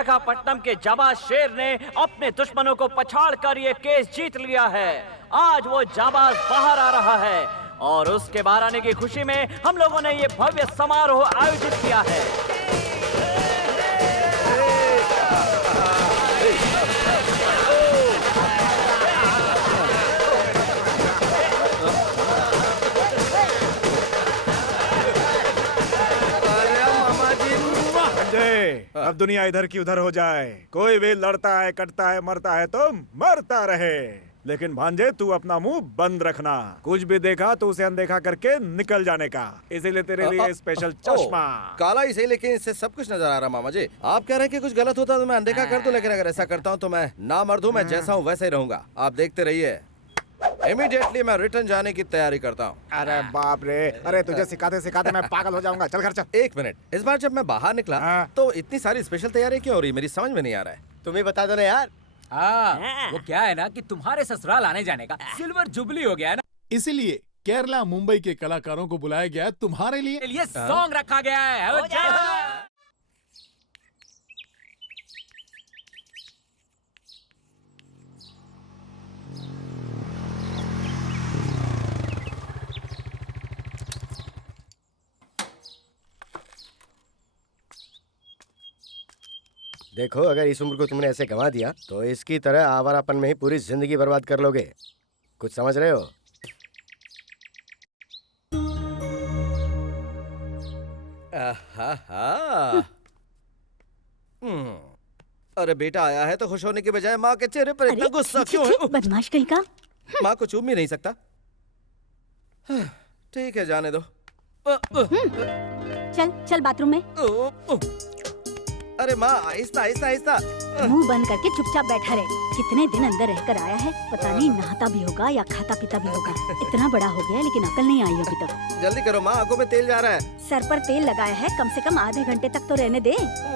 विशाखापट्टनम के जाबाज शेर ने अपने दुश्मनों को पछाड़कर ये केस जीत लिया है। आज वो जाबाज बाहर आ रहा है और उसके बाहर आने की खुशी में हम लोगों ने ये भव्य समारोह आयोजित किया है। अब दुनिया इधर की उधर हो जाए, कोई भी लड़ता है, कटता है, मरता है तो मरता रहे, लेकिन भांजे तू अपना मुंह बंद रखना। कुछ भी देखा तो उसे अनदेखा करके निकल जाने का। इसीलिए तेरे लिए स्पेशल चश्मा। काला ही सही, लेकिन इससे सब कुछ नजर आ रहा। मामा जी, आप कह रहे हैं कि कुछ गलत होता तो मैं अनदेखा कर दूं, लेकिन अगर ऐसा करता हूं तो मैं ना मर्द हूं, मैं जैसा हूं वैसे ही रहूंगा। आप देखते रहिए। इमीडिएटली मैं रिटर्न जाने की तैयारी करता हूँ। अरे बाप रे, अरे तुझे सिखाते सिखाते मैं पागल हो जाऊंगा। चल घर चल। एक मिनट, इस बार जब मैं बाहर निकला तो इतनी सारी स्पेशल तैयारी क्यों हो रही, मेरी समझ में नहीं आ रहा है। तुम्हें बता दो ना यार। वो क्या है ना कि तुम्हारे ससुराल आने जाने का सिल्वर जुबली हो गया है ना, इसीलिए केरला मुंबई के कलाकारों को बुलाया गया है तुम्हारे लिए। ये सॉन्ग रखा गया है। देखो, अगर इस उम्र को तुमने ऐसे गंवा दिया तो इसकी तरह आवारापन में ही पूरी जिंदगी बर्बाद कर लोगे। कुछ समझ रहे हो? अरे बेटा आया है तो खुश होने के बजाय माँ के चेहरे पर इतना गुस्सा क्यों है? बदमाश कहीं का। माँ को चूम भी नहीं सकता। ठीक है, जाने दो। चल चल बाथरूम में। अरे माँ, आहिस्ता आहिस्ता आहिस्ता। मुंह बंद करके चुपचाप बैठा रहे। कितने दिन अंदर रहकर आया है, पता नहीं नहाता भी होगा या खाता पीता भी होगा। इतना बड़ा हो गया लेकिन अकल नहीं आई अभी तक। जल्दी करो माँ, आंखों में तेल जा रहा है। सर पर तेल लगाया है, कम से कम आधे घंटे तक तो रहने दे,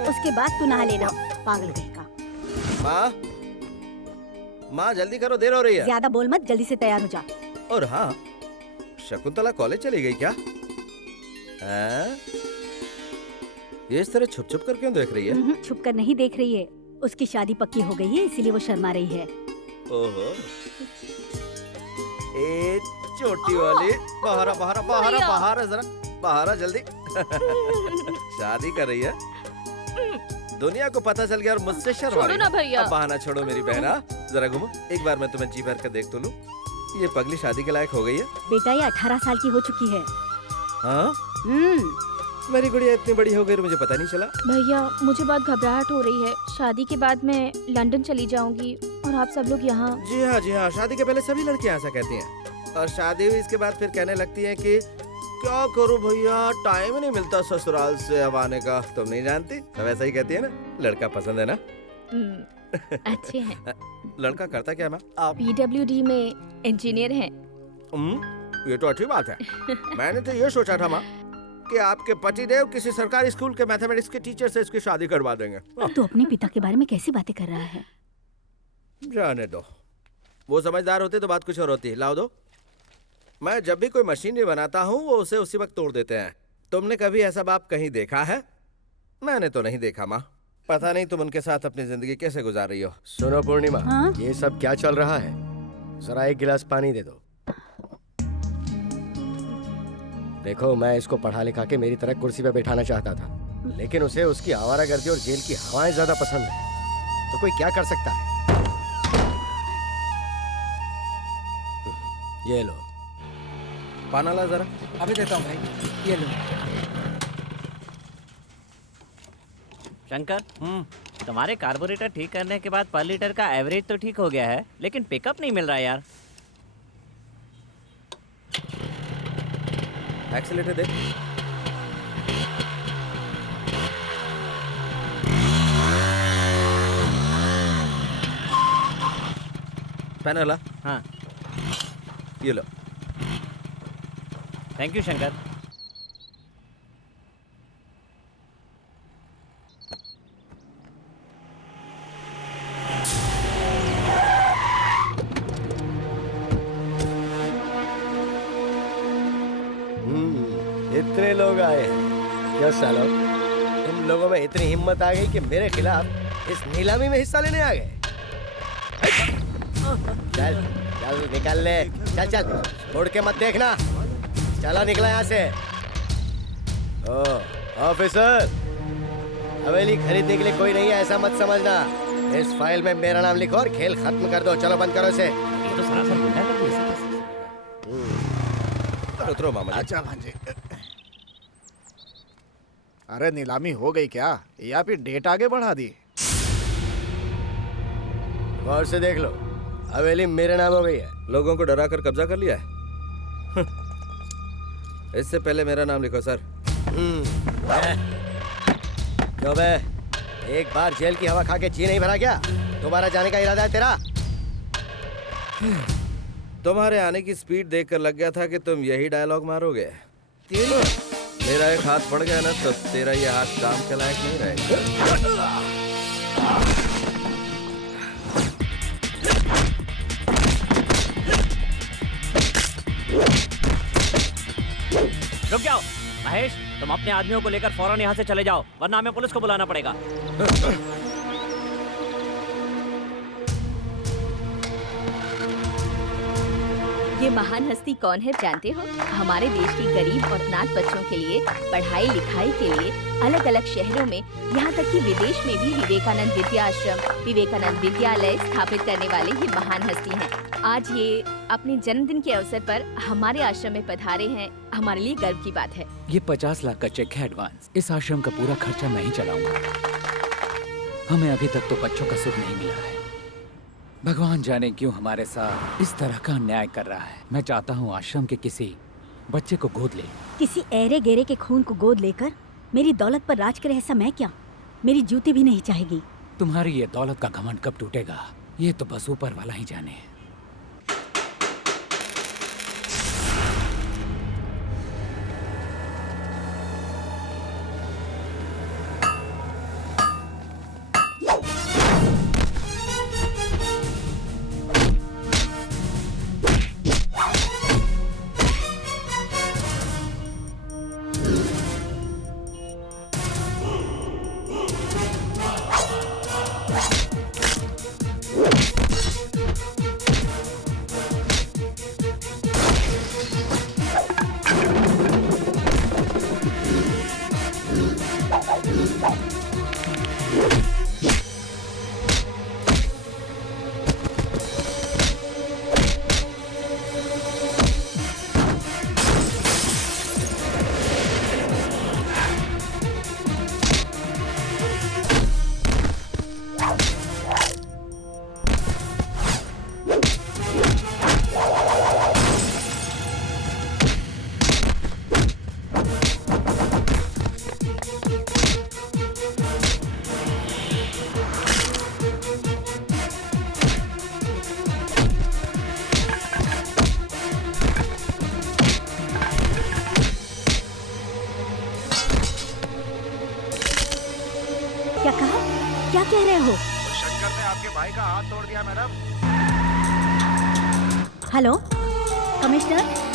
उसके बाद तू नहा लेना। पागल कहेगा। माँ जल्दी करो, देर हो रही है। ज्यादा बोल मत, जल्दी से तैयार हो जा। और हाँ, शकुंतला कॉलेज चली गई क्या? ये इस तरह छुप छुप कर क्यों देख रही है? छुप कर नहीं देख रही है, उसकी शादी पक्की हो गई है इसीलिए वो शर्मा रही है। ओहो, ए छोटी वाली, बाहर बाहर बाहर बाहर, जरा बाहर जल्दी। शादी कर रही है, दुनिया को पता चल गया और मुझसे शर्मा रही है। अब बहाना छोड़ो मेरी बहना, जरा घूमो। एक बार मैं तुम्हें जी भर कर देख तो लूं। ये पगली शादी के लायक हो गई है। बेटा ये 18 साल की हो चुकी है। हाँ? मेरी गुड़िया इतनी बड़ी हो गई, मुझे पता नहीं चला। भैया मुझे बहुत घबराहट हो रही है। शादी के बाद मैं लंदन चली जाऊंगी और आप सब लोग यहाँ। जी हाँ जी हाँ, शादी के पहले सभी लड़कियाँ ऐसा कहती हैं, और शादी हुई इसके बाद फिर कहने लगती हैं कि क्या करूँ भैया, टाइम नहीं मिलता ससुराल से अब आने का। तुम नहीं जानती, सब ऐसा ही कहती है ना। लड़का पसंद है ना? अच्छे हैं। लड़का करता क्या? मैं आप PWD में इंजीनियर हैं। ये तो अच्छी बात है। मैंने तो ये सोचा था माँ कि आपके पतिदेव किसी सरकारी स्कूल के मैथमेटिक्स के टीचर से इसकी शादी करवा देंगे। तू अपने पिता के बारे में कैसी बातें कर रहा है? जाने दो, वो समझदार होते तो बात कुछ और होती। लाओ दो। मैं जब भी कोई मशीनरी बनाता हूँ वो उसे उसी वक्त तोड़ देते हैं। तुमने कभी ऐसा बाप कहीं देखा है? मैंने तो नहीं देखा माँ। पता नहीं तुम उनके साथ अपनी जिंदगी कैसे गुजार रही हो। सुनो पूर्णिमा, हाँ? ये सब क्या चल रहा है? जरा एक गिलास पानी दे दो। देखो, मैं इसको पढ़ा लिखा के मेरी तरह कुर्सी पे बैठाना चाहता था, लेकिन उसे उसकी आवारागर्दी और जेल की हवाएं ज्यादा पसंद है। तो कोई क्या कर सकता है? ये लो पाना ला जरा। अभी देता हूँ भाई, ये लो। शंकर, तुम्हारे कार्बोरेटर ठीक करने के बाद पर लीटर का एवरेज तो ठीक हो गया है, लेकिन पिकअप नहीं मिल रहा यार। एक्सीलेटर दे। पैनल ला। हाँ, ये लो। Thank you Shankar. इतने लोग आए हैं क्या सालो? तुम लोगों में इतनी हिम्मत आ गई कि मेरे खिलाफ इस नीलामी में हिस्सा लेने आ गए? चल चल निकल ले, चल चल, मुड़ के मत देखना, चला निकला यहाँ से। ओ ऑफिसर, हवेली खरीदने के लिए कोई नहीं है ऐसा मत समझना। इस फाइल में मेरा नाम लिखो और खेल खत्म कर दो। चलो बंद करो इसे। ये तो सरासर गुंडा कर दिया। उतरो मामा जी। अच्छा भांजे। अरे नीलामी हो गई क्या या फिर डेट आगे बढ़ा दी? गौर से देख लो, हवेली मेरे नाम हो गई है। लोगों को डरा कर कब्जा कर लिया है। इससे पहले मेरा नाम लिखो सर। क्यों बे, एक बार जेल की हवा खा के जी नहीं भरा क्या? दोबारा जाने का इरादा है तेरा? तुम्हारे आने की स्पीड देखकर लग गया था कि तुम यही डायलॉग मारोगे। मेरा एक हाथ पड़ गया ना तो तेरा ये हाथ काम के लायक नहीं रहेगा। रुक जाओ महेश, तुम अपने आदमियों को लेकर फौरन यहाँ से चले जाओ, वरना हमें पुलिस को बुलाना पड़ेगा। ये महान हस्ती कौन है जानते हो? हमारे देश के गरीब और अनाथ बच्चों के लिए पढ़ाई लिखाई के लिए अलग अलग शहरों में, यहाँ तक कि विदेश में भी विवेकानंद विद्याश्रम, विवेकानंद विद्यालय स्थापित करने वाले ये महान हस्ती हैं। आज ये अपने जन्मदिन के अवसर पर हमारे आश्रम में पधारे हैं, हमारे लिए गर्व की बात है। ये 50 लाख का चेक है एडवांस। इस आश्रम का पूरा खर्चा मैं ही चलाऊंगा। हमें अभी तक तो बच्चों का सुख नहीं मिला है। भगवान जाने क्यों हमारे साथ इस तरह का अन्याय कर रहा है। मैं चाहता हूँ आश्रम के किसी बच्चे को गोद ले। किसी ऐरे गेरे के खून को गोद लेकर मेरी दौलत पर राज करे ऐसा मैं क्या? मेरी जूती भी नहीं चाहेगी। तुम्हारी ये दौलत का घमंड कब टूटेगा, ये तो बस ऊपर वाला ही जाने। क्या कहा? क्या कह रहे हो? शंकर ने आपके भाई का हाथ तोड़ दिया मैडम। हेलो कमिश्नर,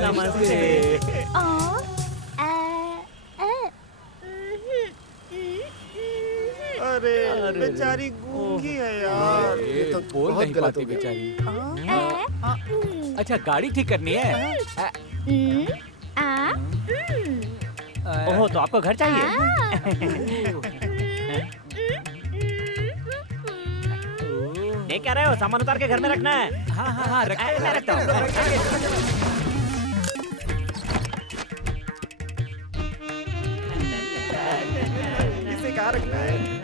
नमस्ते। अरे बेचारी गूंगी है यार। ये तो बोल नहीं पाती बेचारी। अच्छा गाड़ी ठीक करनी है? ओहो, तो आपको घर चाहिए? ये क्या रहे हो? सामान उतार के घर में रखना है। हाँ हाँ हाँ मैं रखता हूँ। इसे कहाँ रखना है?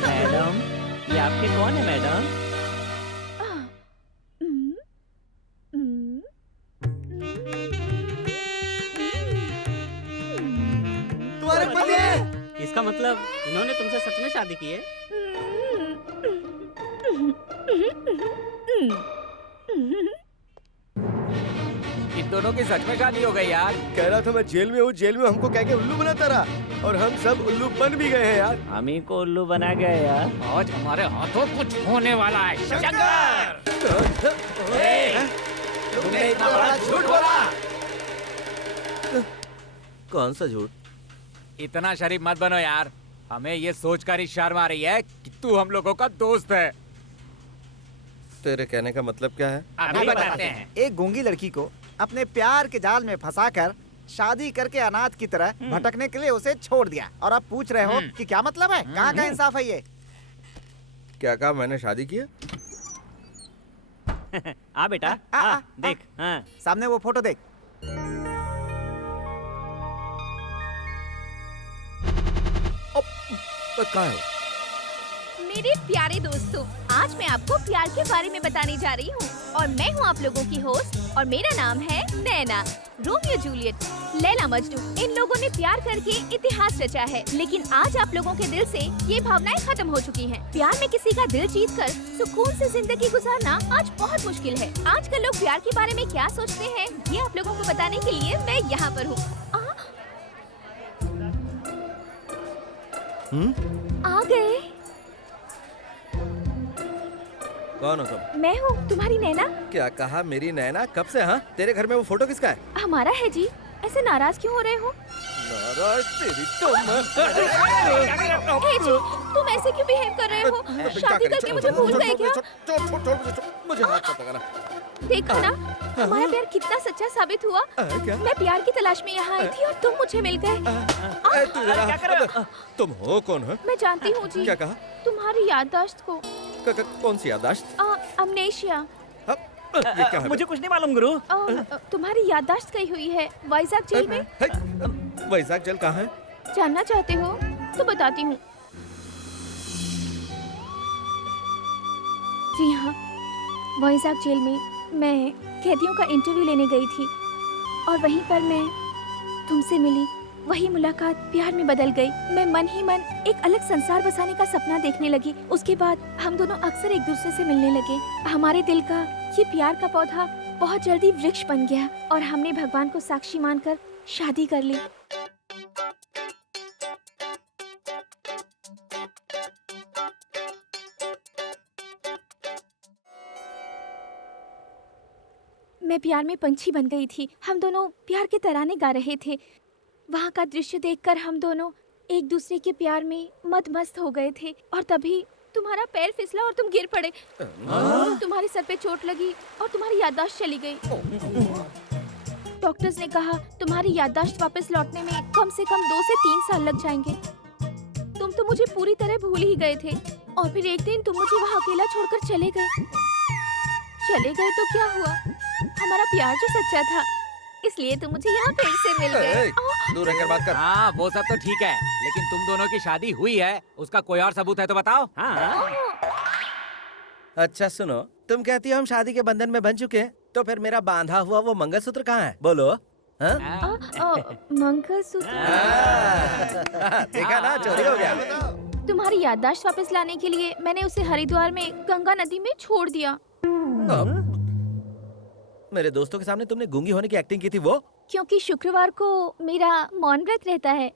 मैडम ये आपके कौन है मैडम? तुम्हारे पति हैं? इसका मतलब इन्होंने तुमसे सच में शादी की है? इन दोनों की सच में शादी हो गई यार। कह रहा था मैं जेल में हूँ, जेल में हमको कह के उल्लू बनाता रहा, और हम सब उल्लू बन भी गए हैं यार। हम ही को उल्लू बना गए यार। आज हमारे हाथों कुछ होने वाला है। शंकर! तुमने इतना बड़ा झूठ बोला। कौन सा झूठ? इतना शरीफ मत बनो यार। हमें ये सोचकर ही शर्म आ रही है कि तू हम लोगों का दोस्त है। तेरे कहने का मतलब क्या है? अभी बताते हैं। एक गूंगी लड़की को अपने प्यार के जाल में फंसाकर शादी करके अनाथ की तरह भटकने के लिए उसे छोड़ दिया, और अब पूछ रहे हो कि क्या मतलब है? कहाँ का इंसाफ है ये? क्या कहा मैंने शादी की है? आ बेटा, आ, देख। हाँ। सामने वो फोटो देख। कहाँ है? मेरे प्यारे दोस्तों, आज मैं आपको प्यार के बारे में बताने जा रही हूँ, और मैं हूँ आप लोगों की होस्ट, और मेरा नाम है नैना। रोमियो जूलियट, लैला मजनू, इन लोगों ने प्यार करके इतिहास रचा है, लेकिन आज आप लोगों के दिल से ये भावनाएं खत्म हो चुकी हैं। प्यार में किसी का दिल जीतकर सुकून से जिंदगी गुजारना आज बहुत मुश्किल है। आजकल लोग प्यार के बारे में क्या सोचते हैं, ये आप लोगों को बताने के लिए मैं यहाँ पर हूँ। आ गए। कौन हो तुम? मैं हूँ तुम्हारी नैना। क्या कहा मेरी नैना? कब से? हाँ, तेरे घर में वो फोटो किसका है? हमारा है जी। ऐसे नाराज क्यों हो रहे हो? नाराज तेरी तुम। हे जी, तुम ऐसे क्यों बिहेव कर रहे हो? शादी करके मुझे भूल गए क्या? मुझे हाथ मत लगाना। देखा ना, हमारा प्यार कितना सच्चा साबित हुआ। क्या? मैं प्यार की तलाश में यहाँ आई थी और तुम मुझे मिल गए। क्या कर रहे हो? तुम हो कौन हो? मैं जानती हूँ जी। क्या कहा? तुम्हारी याददाश्त को। कौन सी याददाश्त? अमनेशिया। ये क्या है? मुझे कुछ नहीं मालूम गुरु। तुम्हारी याददाश्त गई हुई है वाइजाग जेल में। वाइजाग जेल कहाँ है? जानना चाहते हो तो बताती हूँ। जी हाँ, वाइजाग जेल में मैं कैदियों का इंटरव्यू लेने गई थी, और वहीं पर मैं तुमसे मिली। वही मुलाकात प्यार में बदल गई। मैं मन ही मन एक अलग संसार बसाने का सपना देखने लगी। उसके बाद हम दोनों अक्सर एक दूसरे से मिलने लगे। हमारे दिल का ये प्यार का पौधा बहुत जल्दी वृक्ष बन गया, और हमने भगवान को साक्षी मानकर शादी कर ली। मैं प्यार में पंछी बन गई थी। हम दोनों प्यार के तराने गा रहे थे। वहाँ का दृश्य देखकर हम दोनों एक दूसरे के प्यार में मस्त हो गए थे, और तभी तुम्हारा पैर फिसला और तुम गिर पड़े। तुम्हारे सर पे चोट लगी और तुम्हारी याददाश्त चली गई। डॉक्टर्स ने कहा तुम्हारी याददाश्त वापस लौटने में कम से कम 2 से 3 साल लग जाएंगे। तुम तो मुझे पूरी तरह भूल ही गए थे, और फिर एक दिन तुम मुझे वहाँ अकेला छोड़कर चले गए। चले गए तो क्या हुआ? हमारा प्यार जो सच्चा था, इसलिए तुम मुझे यहाँ फिर से मिल गए। दूर रहकर बात कर। हाँ, वो सब तो ठीक है, लेकिन तुम दोनों की शादी हुई है, उसका कोई और सबूत है तो बताओ। हाँ। अच्छा सुनो, तुम कहती हो हम शादी के बंधन में बन चुके हैं, तो फिर मेरा बांधा हुआ वो मंगलसूत्र कहाँ है? बोलो। मंगलसूत्र? देखा ना, चोरी हो गया। तुम्हारी याददाश्त वापस लाने के लिए मैंने उसे हरिद्वार में गंगा नदी में छोड़ दिया। मेरे दोस्तों के सामने तुमने गूंगी होने की एक्टिंग की थी वो? क्योंकि शुक्रवार को मेरा मौन व्रत रहता है।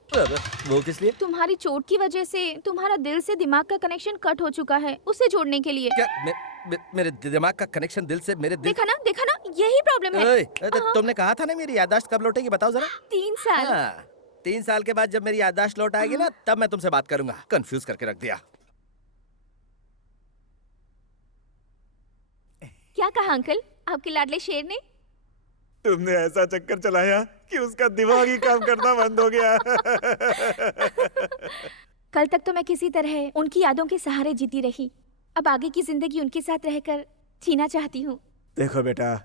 वो किस लिए? तुम्हारी चोट की वजह से तुम्हारा दिल से दिमाग का कनेक्शन कट हो चुका है, उसे जोड़ने के लिए। क्या मेरे दिमाग का कनेक्शन दिल से मेरे दिल... देखा ना, यही प्रॉब्लम है। तुमने कहा था ना मेरी याददाश्त कब लौटेगी, बताओ जरा। 3 साल। 3 साल के बाद जब मेरी याददाश्त लौट आएगी ना, तब मैं तुमसे बात करूंगा। कंफ्यूज करके रख दिया। क्या कहा अंकल आपके लाडले शेर ने? तुमने ऐसा चक्कर चलाया कि उसका दिमाग ही काम करना बंद हो गया। कल तक तो मैं किसी तरह उनकी यादों के सहारे जीती रही। अब आगे की जिंदगी उनके साथ रहकर जीना चाहती हूँ। देखो बेटा,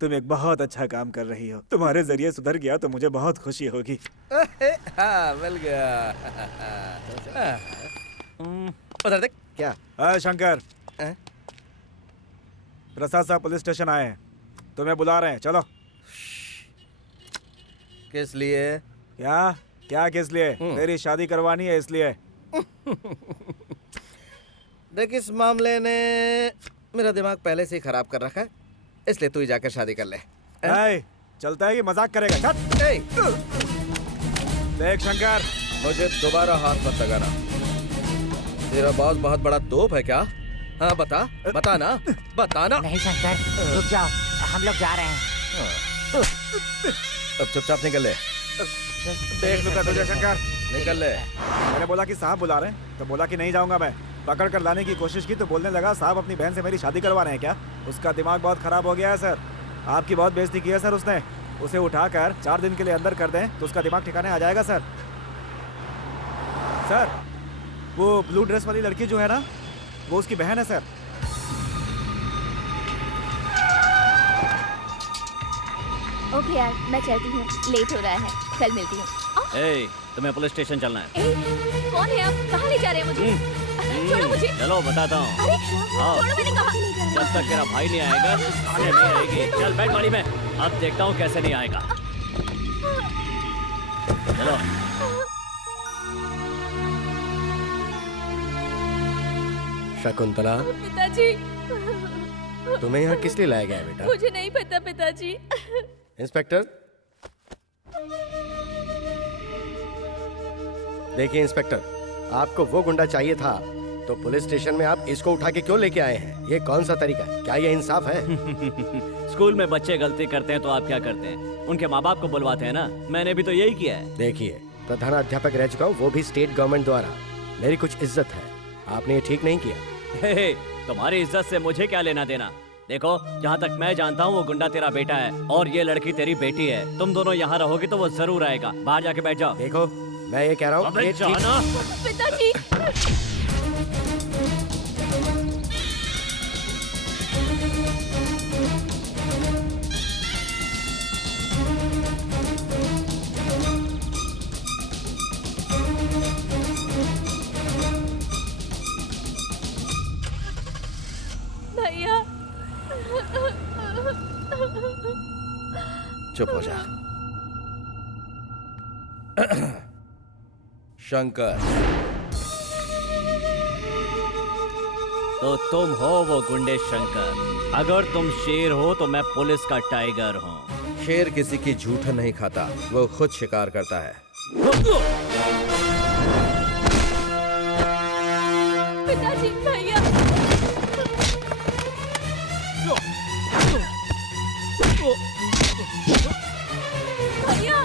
तुम एक बहुत अच्छा काम कर रही हो। तुम्हारे जरिए सुधर गया तो मुझे बहुत खुशी होगी। हाँ, मिल गया। उधर देख। क्या? शंकर, प्रसाद साहब पुलिस स्टेशन आए हैं, तुम्हें बुला रहे हैं, चलो। किस लिए? क्या क्या किस लिए? तेरी शादी करवानी है इसलिए। देख, इस मामले ने मेरा दिमाग पहले से ही खराब कर रखा है, इसलिए तू ही जाकर शादी कर ले। चलता है कि मजाक करेगा? देख शंकर, मुझे दोबारा हाथ मत लगाना। तेरा बॉस बहुत बड़ा तोप है क्या? हाँ बता, बताना, बताना। नहीं शंकर, रुक जाओ, हम लोग जा रहे हैं। अब चुपचाप निकल ले। देख लूंगा तुझे शंकर, निकल ले। मैंने बोला कि साहब बुला रहे हैं तो बोला कि नहीं जाऊंगा मैं। पकड़ कर लाने की कोशिश की तो बोलने लगा साहब अपनी बहन से मेरी शादी करवा रहे हैं क्या? उसका दिमाग बहुत खराब हो गया है सर, आपकी बहुत बेइज्जती की है सर उसने। उसे उठाकर 4 दिन के लिए अंदर कर दें तो उसका दिमाग ठिकाने आ जाएगा सर। सर, वो ब्लू ड्रेस वाली लड़की जो है ना, वो उसकी बहन है सर। ओके यार, मैं चलती हूँ, लेट हो रहा है, कल मिलती हूँ। ए, तुम्हें पुलिस स्टेशन चलना है। कौन है आप? कहाँ ले जा रहे हैं मुझे? छोड़ो मुझे। चलो बताता हूँ। अरे छोड़ो, मैंने कहा। जब तक तेरा भाई नहीं आएगा थाने नहीं आएगी। चल बैठ गाड़ी में, अब देखता हूँ कैसे नहीं आएगा। चलो। शकुंतला, पिताजी, तुम्हें यहाँ किस लिए लाया गया है बेटा? मुझे नहीं पता पिताजी। इंस्पेक्टर, देखिए इंस्पेक्टर, आपको वो गुंडा चाहिए था तो पुलिस स्टेशन में आप इसको उठा के क्यों लेके आए हैं? ये कौन सा तरीका है? क्या ये इंसाफ है? स्कूल में बच्चे गलती करते हैं तो आप क्या करते हैं? उनके माँ बाप को बुलवाते हैं ना। मैंने भी तो यही किया है। देखिए, प्रधान अध्यापक रह चुका हूँ, वो भी स्टेट गवर्नमेंट द्वारा। मेरी कुछ इज्जत है, आपने ये ठीक नहीं किया। हे, तुम्हारी इज्जत से मुझे क्या लेना देना? देखो, जहाँ तक मैं जानता हूँ वो गुंडा तेरा बेटा है और ये लड़की तेरी बेटी है। तुम दोनों यहाँ रहोगे तो वो जरूर आएगा। बाहर जाके बैठ जाओ। देखो, मैं ये कह रहा हूँ पिताजी। भैया, चुप हो जा। शंकर, तो तुम हो वो गुंडे शंकर। अगर तुम शेर हो तो मैं पुलिस का टाइगर हूँ। शेर किसी की झूठन नहीं खाता, वो खुद शिकार करता है। पिताजी, भैया। भैया,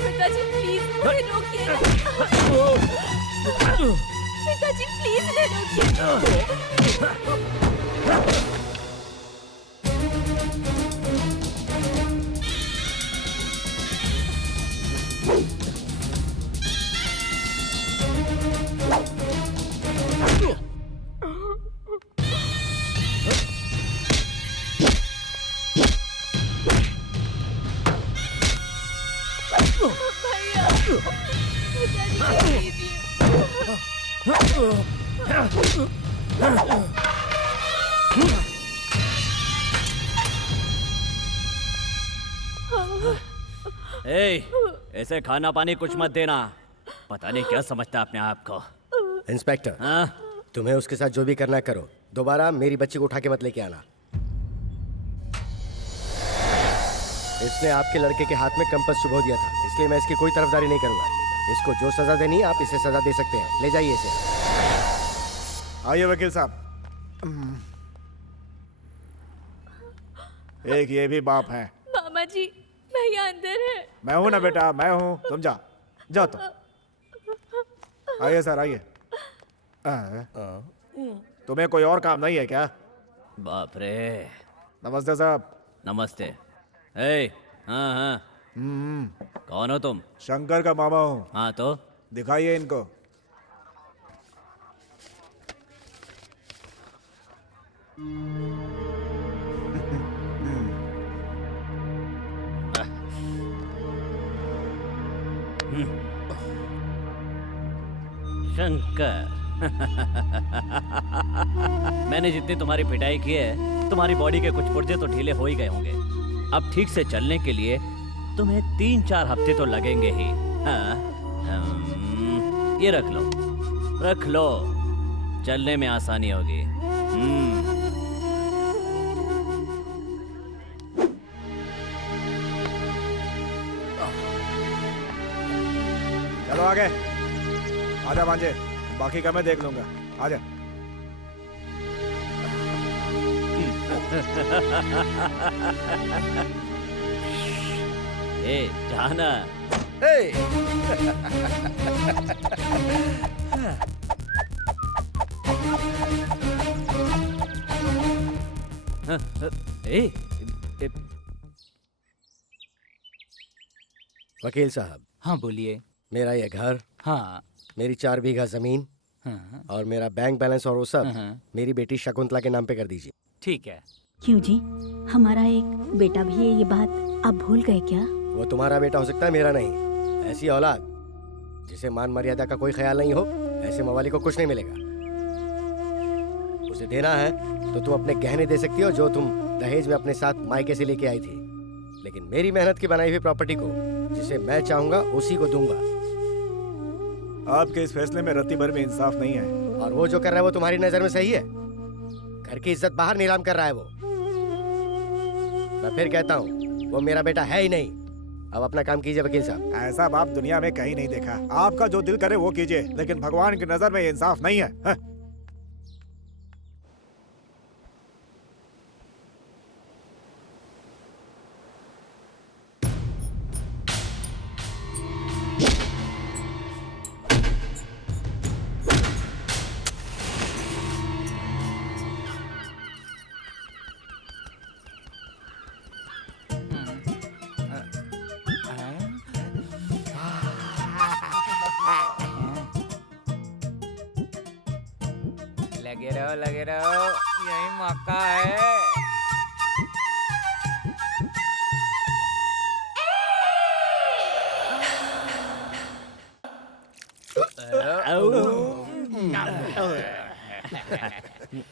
पिताजी प्लीज मुझे रोकिए। पिताजी प्लीज ले रोकिए। ऐसे खाना पानी कुछ मत देना। पता नहीं क्या समझता अपने आप को। इंस्पेक्टर, तुम्हें उसके साथ जो भी करना करो, दोबारा मेरी बच्ची को उठा के मत लेके आना। इसने आपके लड़के के हाथ में कंपास चुभो दिया था, इसलिए मैं इसकी कोई तरफदारी नहीं करूंगा। इसको जो सजा देनी आप इसे सजा दे सकते हैं। ले जाइए इसे। आइए वकील साहब। एक ये भी बाप है। मामा जी, भैया अंदर है। मैं हूं ना बेटा, मैं हूं। तुम जाओ तो। आइए सर, आइए। तुम्हें कोई और काम नहीं है क्या? बाप रे। नमस्ते साहब। नमस्ते। हाँ। कौन हो तुम? शंकर का मामा हूँ। हाँ तो दिखाइए इनको। शंकर, मैंने जितनी तुम्हारी पिटाई की है, तुम्हारी बॉडी के कुछ पुर्जे तो ढीले हो ही गए होंगे। अब ठीक से चलने के लिए तुम्हें 3-4 हफ्ते तो लगेंगे ही। हाँ, ये रख लो, रख लो, चलने में आसानी होगी। चलो आगे, आजा भांजे, बाकी का मैं देख लूंगा। आजा। ए, जाना। वकील साहब। हाँ बोलिए। मेरा ये घर, हाँ, मेरी 4 बीघा जमीन, हाँ, और मेरा बैंक बैलेंस और वो सब मेरी बेटी शकुंतला के नाम पे कर दीजिए। ठीक है। क्यों जी, हमारा एक बेटा भी है, ये बात आप भूल गए क्या? वो तुम्हारा बेटा हो सकता है, मेरा नहीं। ऐसी औलाद जिसे मान मर्यादा का कोई ख्याल नहीं हो, ऐसे मवाली को कुछ नहीं मिलेगा। उसे देना है तो तुम अपने गहने दे सकती हो जो तुम दहेज में अपने साथ मायके से लेके आई थी, लेकिन मेरी मेहनत की बनाई हुई प्रॉपर्टी को जिसे मैं चाहूंगा उसी को दूंगा। आपके इस फैसले में रत्ती भर में इंसाफ नहीं है। और वो जो कर रहा है वो तुम्हारी नजर में सही है? घर की इज्जत बाहर नीलाम कर रहा है वो। मैं फिर कहता हूँ, वो मेरा बेटा है ही नहीं। अब अपना काम कीजिए वकील साहब। ऐसा बाप दुनिया में कहीं नहीं देखा। आपका जो दिल करे वो कीजिए, लेकिन भगवान की नजर में इंसाफ नहीं है, है? लगे रहो, यही मौका है।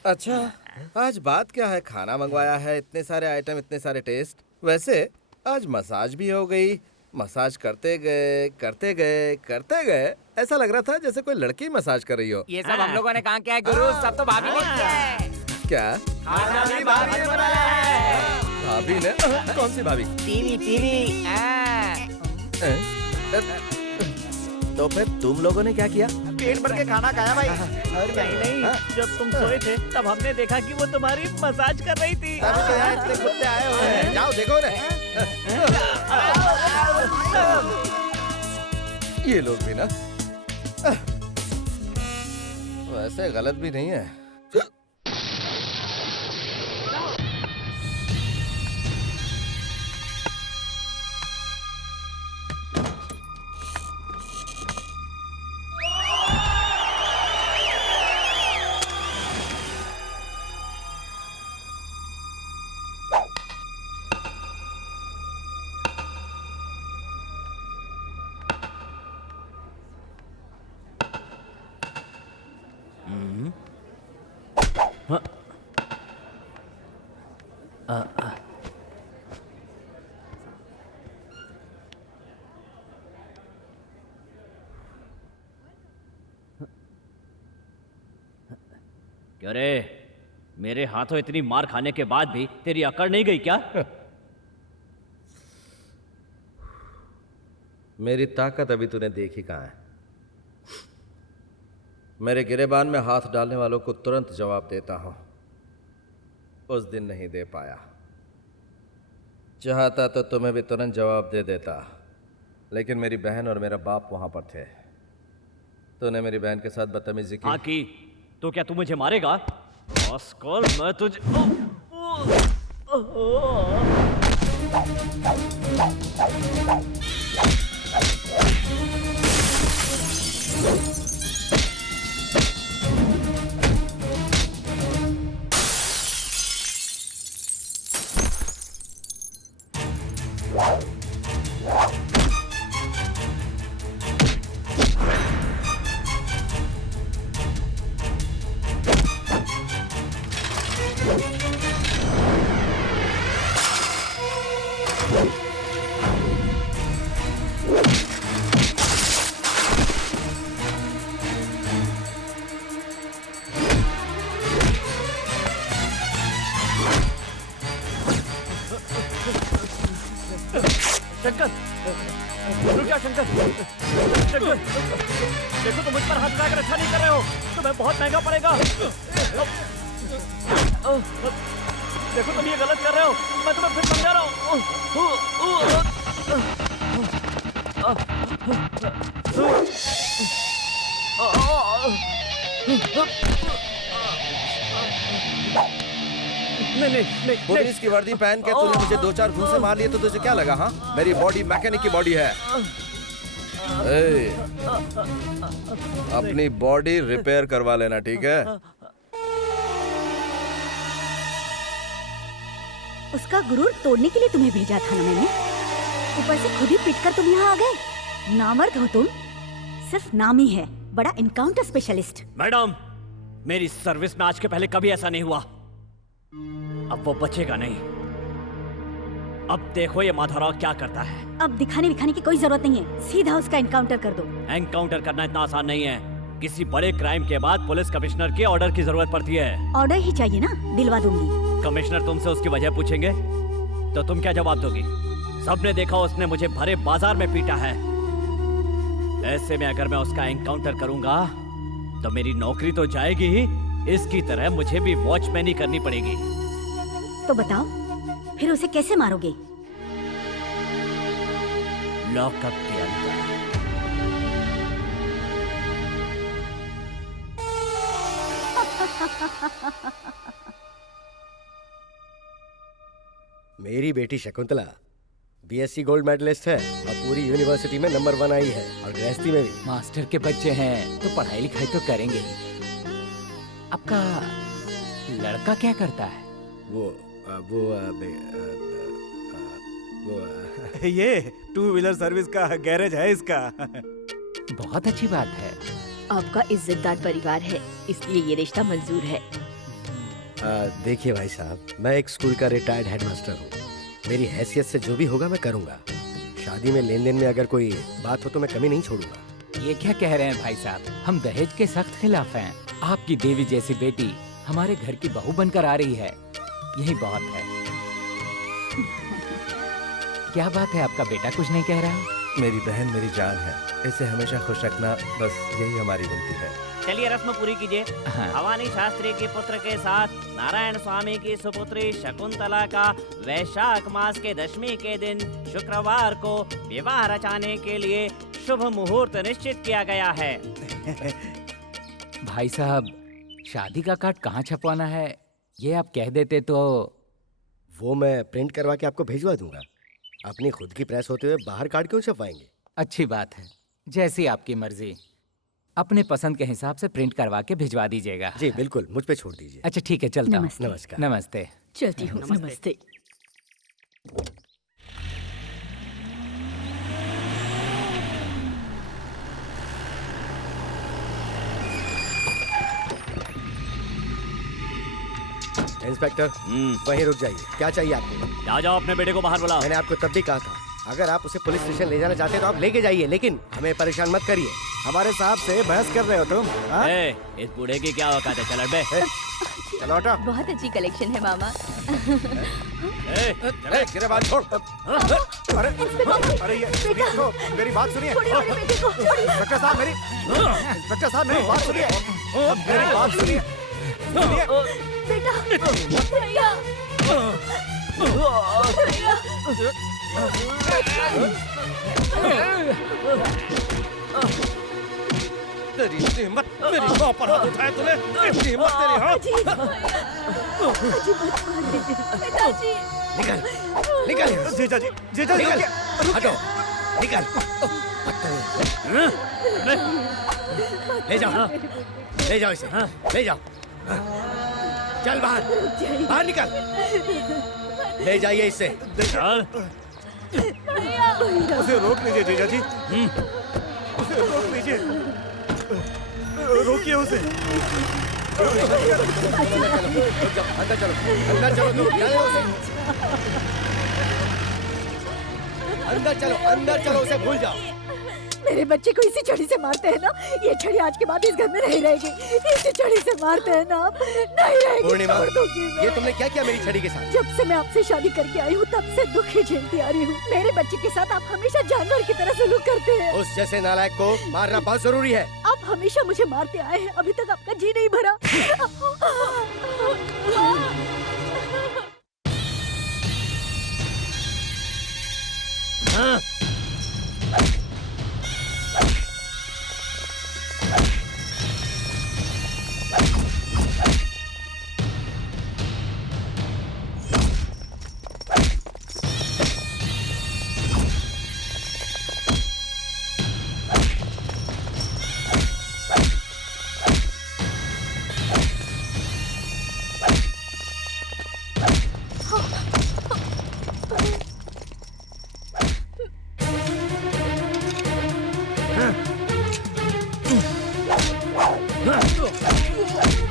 अच्छा, आज बात क्या है? खाना मंगवाया है, इतने सारे आइटम, इतने सारे टेस्ट। वैसे आज मसाज भी हो गई। मसाज करते गए करते गए करते गए, ऐसा लग रहा था जैसे कोई लड़की मसाज कर रही हो। ये सब हम लोगों ने कहा क्या है गुरु? सब तो भाभी ने किया है। क्या? भाभी ने बनाया है। भाभी ने? कौन सी भाभी? तीनी। तो फिर तुम लोगों ने क्या किया? पेट भर के खाना खाया भाई। और नहीं, जब तुम सोए थे तब हमने देखा कि वो तुम्हारी मसाज कर रही थी। तभी तो यहाँ इतने कुत्ते आए हुए हैं। जाओ देखो ना। ये लोग भी ना वैसे गलत भी नहीं है। क्यों रे, मेरे हाथों इतनी मार खाने के बाद भी तेरी अकड़ नहीं गई क्या? मेरी ताकत अभी तूने देखी कहाँ है। मेरे गिरेबान में हाथ डालने वालों को तुरंत जवाब देता हूं। उस दिन नहीं दे पाया। चाहता तो तुम्हें भी तुरंत जवाब दे देता, लेकिन मेरी बहन और मेरा बाप वहां पर थे। तूने मेरी बहन के साथ बदतमीजी की। हाँ की। तो क्या तू मुझे मारेगा? आजकल मैं तुझे शंकर, रुक जा शंकर। शंकर, देखो तुम मुझ पर हाथ उठाकर अच्छा नहीं कर रहे हो, तुम्हें बहुत महंगा पड़ेगा। देखो तुम ये गलत कर रहे हो, मैं तुम्हें फिर समझा रहा हूँ। नहीं, पुलिस की वर्दी पहन के तूने मुझे 2-4 घूंसे मार लिए तो तुझे क्या लगा? हाँ, मेरी बॉडी मैकेनिक की बॉडी है। अपनी बॉडी रिपेयर करवा लेना, ठीक है? उसका गुरूर तोड़ने के लिए तुम्हें भेजा था ना मैंने, ऊपर से खुद ही पिटकर तुम यहाँ आ गए। नामर्द हो तुम, सिर्फ नाम ही है बड़ा एनकाउंटर स्पेशलिस्ट। मैडम, मेरी सर्विस में आज के पहले कभी ऐसा नहीं हुआ। अब वो बचेगा नहीं। अब देखो ये माधवराव क्या करता है। अब दिखाने की कोई जरूरत नहीं है, सीधा उसका एनकाउंटर कर दो। एनकाउंटर करना इतना आसान नहीं है। किसी बड़े क्राइम के बाद पुलिस कमिश्नर के ऑर्डर की जरूरत पड़ती है। ऑर्डर ही चाहिए ना, दिलवा दूंगी। कमिश्नर तुमसे उसकी वजह पूछेंगे तो तुम क्या जवाब दोगी? सबने देखा उसने मुझे भरे बाजार में पीटा है। ऐसे में अगर मैं उसका एनकाउंटर करूंगा तो मेरी नौकरी तो जाएगी ही, इसकी तरह मुझे भी वॉचमैनी करनी पड़ेगी। तो बताओ फिर उसे कैसे मारोगे? लॉकअप के अंदर। मेरी बेटी शकुंतला बीएससी गोल्ड मेडलिस्ट है और पूरी यूनिवर्सिटी में नंबर 1 आई है, और गृहस्थी में भी। मास्टर के बच्चे हैं तो पढ़ाई लिखाई तो करेंगे ही। आपका लड़का क्या करता है? वो ये 2 व्हीलर सर्विस का गैरेज है इसका। बहुत अच्छी बात है। आपका इज्जतदार परिवार है, इसलिए ये रिश्ता मंजूर है। देखिए भाई साहब, मैं एक स्कूल का रिटायर्ड हेडमास्टर हूँ। मेरी हैसियत से जो भी होगा मैं करूँगा। शादी में लेन देन में अगर कोई बात हो तो मैं कमी नहीं छोड़ूंगा। ये क्या कह रहे हैं भाई साहब? हम दहेज के सख्त खिलाफ हैं। आपकी देवी जैसी बेटी हमारे घर की बहू बनकर आ रही है, यही बहुत है। क्या बात है, आपका बेटा कुछ नहीं कह रहा? मेरी बहन मेरी जान है, इसे हमेशा खुश रखना, बस यही हमारी विनती है। चलिए रस्म पूरी कीजिए। भवानी शास्त्री के पुत्र के साथ नारायण स्वामी की सुपुत्री शकुंतला का वैशाख मास के 10वीं के दिन शुक्रवार को विवाह रचाने के लिए शुभ मुहूर्त निश्चित किया गया है। भाई साहब, शादी का कार्ड कहाँ छपवाना है ये आप कह देते तो। वो मैं प्रिंट करवा के आपको भिजवा दूंगा। अपनी खुद की प्रेस होते हुए बाहर कार्ड क्यों छपवाएंगे? अच्छी बात है, जैसी आपकी मर्जी। अपने पसंद के हिसाब से प्रिंट करवा के भिजवा दीजिएगा। जी बिल्कुल, मुझ पे छोड़ दीजिए। अच्छा ठीक है, चलता हूँ। नमस्कार। नमस्ते। चलती हूँ। नमस्ते। इंस्पेक्टर, वहीं रुक जाइए। क्या चाहिए आपको? जाओ अपने बेटे को बाहर बुलाओ। मैंने आपको तब भी कहा था, अगर आप उसे पुलिस स्टेशन ले जाना चाहते हैं तो आप लेके जाइए, लेकिन हमें परेशान मत करिए। हमारे साहब से बहस कर रहे हो तुम? इस बूढ़े की क्या औकात है? चल बे। चलो हटा। बहुत अच्छी कलेक्शन है मामा। गिरेबान छोड़। अरे ये देखो, मेरी बात सुनिए। इंस्पेक्टर साहब मेरी बात सुनिए। मेरी बात सुनिए। बेटा, तेरी हिम्मत, मेरी माँ पर हाथ उठाया तूने? इतनी हिम्मत तेरी? हाँ? निकल, निकल। जीजा जी, निकल, हटो, निकल। ले जाओ, ले जाओ इसे, ले जाओ। चल बाहर, बाहर निकल। ले जाइए इसे। उसे रोक लीजिए जीजा जी। उसे रोक लीजिए। रोकिए उसे। अंदर चलो, अंदर चलो तुम। अंदर चलो, अंदर चलो, उसे भूल जाओ। मेरे बच्चे को इसी छड़ी से मारते हैं ना? ये छड़ी आज के बाद इस घर में नहीं रहेगी। इसी छड़ी से मारते हैं ना आप? नहीं रहेगी। पूर्णिमा, छोड़ दूंगी मैं। ये तुमने क्या किया मेरी छड़ी के साथ? जब से मैं आपसे शादी करके आई हूँ तब से दुख ही झेलती आ रही हूँ। मेरे बच्चे के साथ आप हमेशा जानवर की तरह सलूक करते हैं। उस जैसे नालायक को मारना बहुत जरूरी है। आप हमेशा मुझे मारते आए हैं, अभी तक आपका जी नहीं भरा।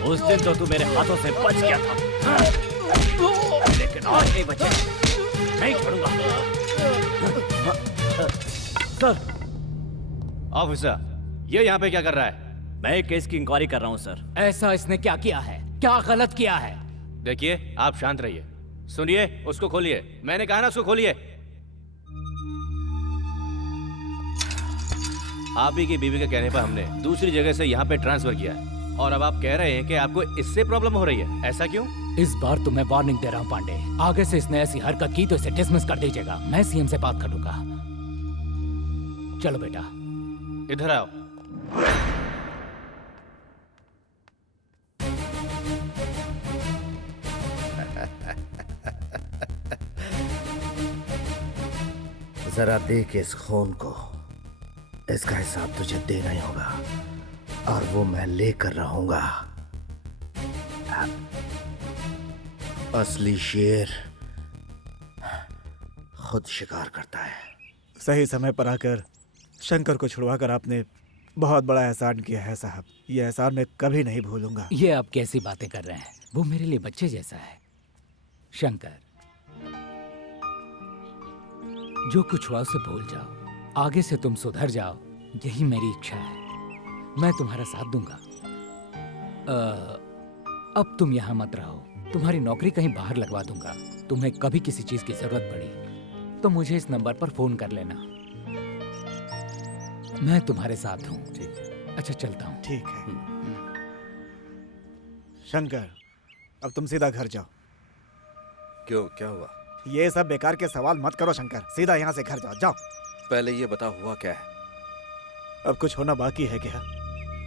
उस दिन तो तू मेरे हाथों से बच गया था, लेकिन आज नहीं बचे, नहीं छोड़ूंगा। सर। ऑफिसर, ये यहाँ पे क्या कर रहा है? मैं केस की इंक्वायरी कर रहा हूँ सर। ऐसा इसने क्या किया है? क्या गलत किया है? देखिए, आप शांत रहिए। सुनिए, उसको खोलिए। मैंने कहा ना उसको खोलिए। आप ही की बीवी के कहने पर हमने दूसरी जगह से यहाँ पे ट्रांसफर किया है, और अब आप कह रहे हैं कि आपको इससे प्रॉब्लम हो रही है। ऐसा क्यों? इस बार तो मैं वार्निंग दे रहा हूँ पांडे, आगे से इसने ऐसी हरकत की तो इसे डिसमिस कर दीजिएगा। मैं सीएम से बात करूंगा। चलो बेटा, इधर आओ। जरा देख इस खून को, इसका हिसाब तुझे देना ही होगा, और वो मैं लेकर रहूंगा। असली शेर खुद शिकार करता है। सही समय पर आकर शंकर को छुड़वाकर आपने बहुत बड़ा एहसान किया है साहब। ये एहसान मैं कभी नहीं भूलूंगा। ये आप कैसी बातें कर रहे हैं? वो मेरे लिए बच्चे जैसा है। शंकर, जो कुछ हुआ उसे भूल जाओ, आगे से तुम सुधर जाओ, यही मेरी इच्छा है। मैं तुम्हारा साथ दूंगा। अब तुम यहाँ मत रहो, तुम्हारी नौकरी कहीं बाहर लगवा दूंगा। तुम्हें कभी किसी चीज की जरूरत पड़ी तो मुझे इस नंबर पर फोन कर लेना। मैं तुम्हारे साथ हूँ। ठीक है। अच्छा, चलता हूँ। ठीक है। शंकर, अब तुम सीधा घर जाओ। क्यों, क्या हुआ? ये सब बेकार के सवाल मत करो शंकर, सीधा यहाँ से घर जाओ। जाओ। पहले ये बता, हुआ क्या है? अब कुछ होना बाकी है क्या?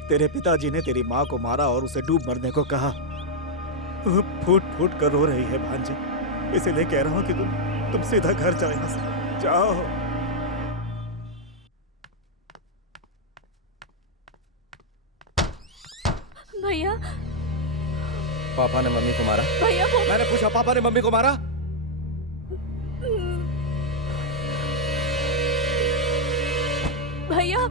तेरे पिताजी ने तेरी माँ को मारा और उसे डूब मरने को कहा। वो फूट फूट कर रो रही है भांजे, इसीलिए कह रहा हूँ कि तुम सीधा घर जाओ, यहाँ से जाओ। भैया, पापा ने मम्मी को मारा? भैया वो... मैंने पूछा, पापा ने मम्मी को मारा? भैया,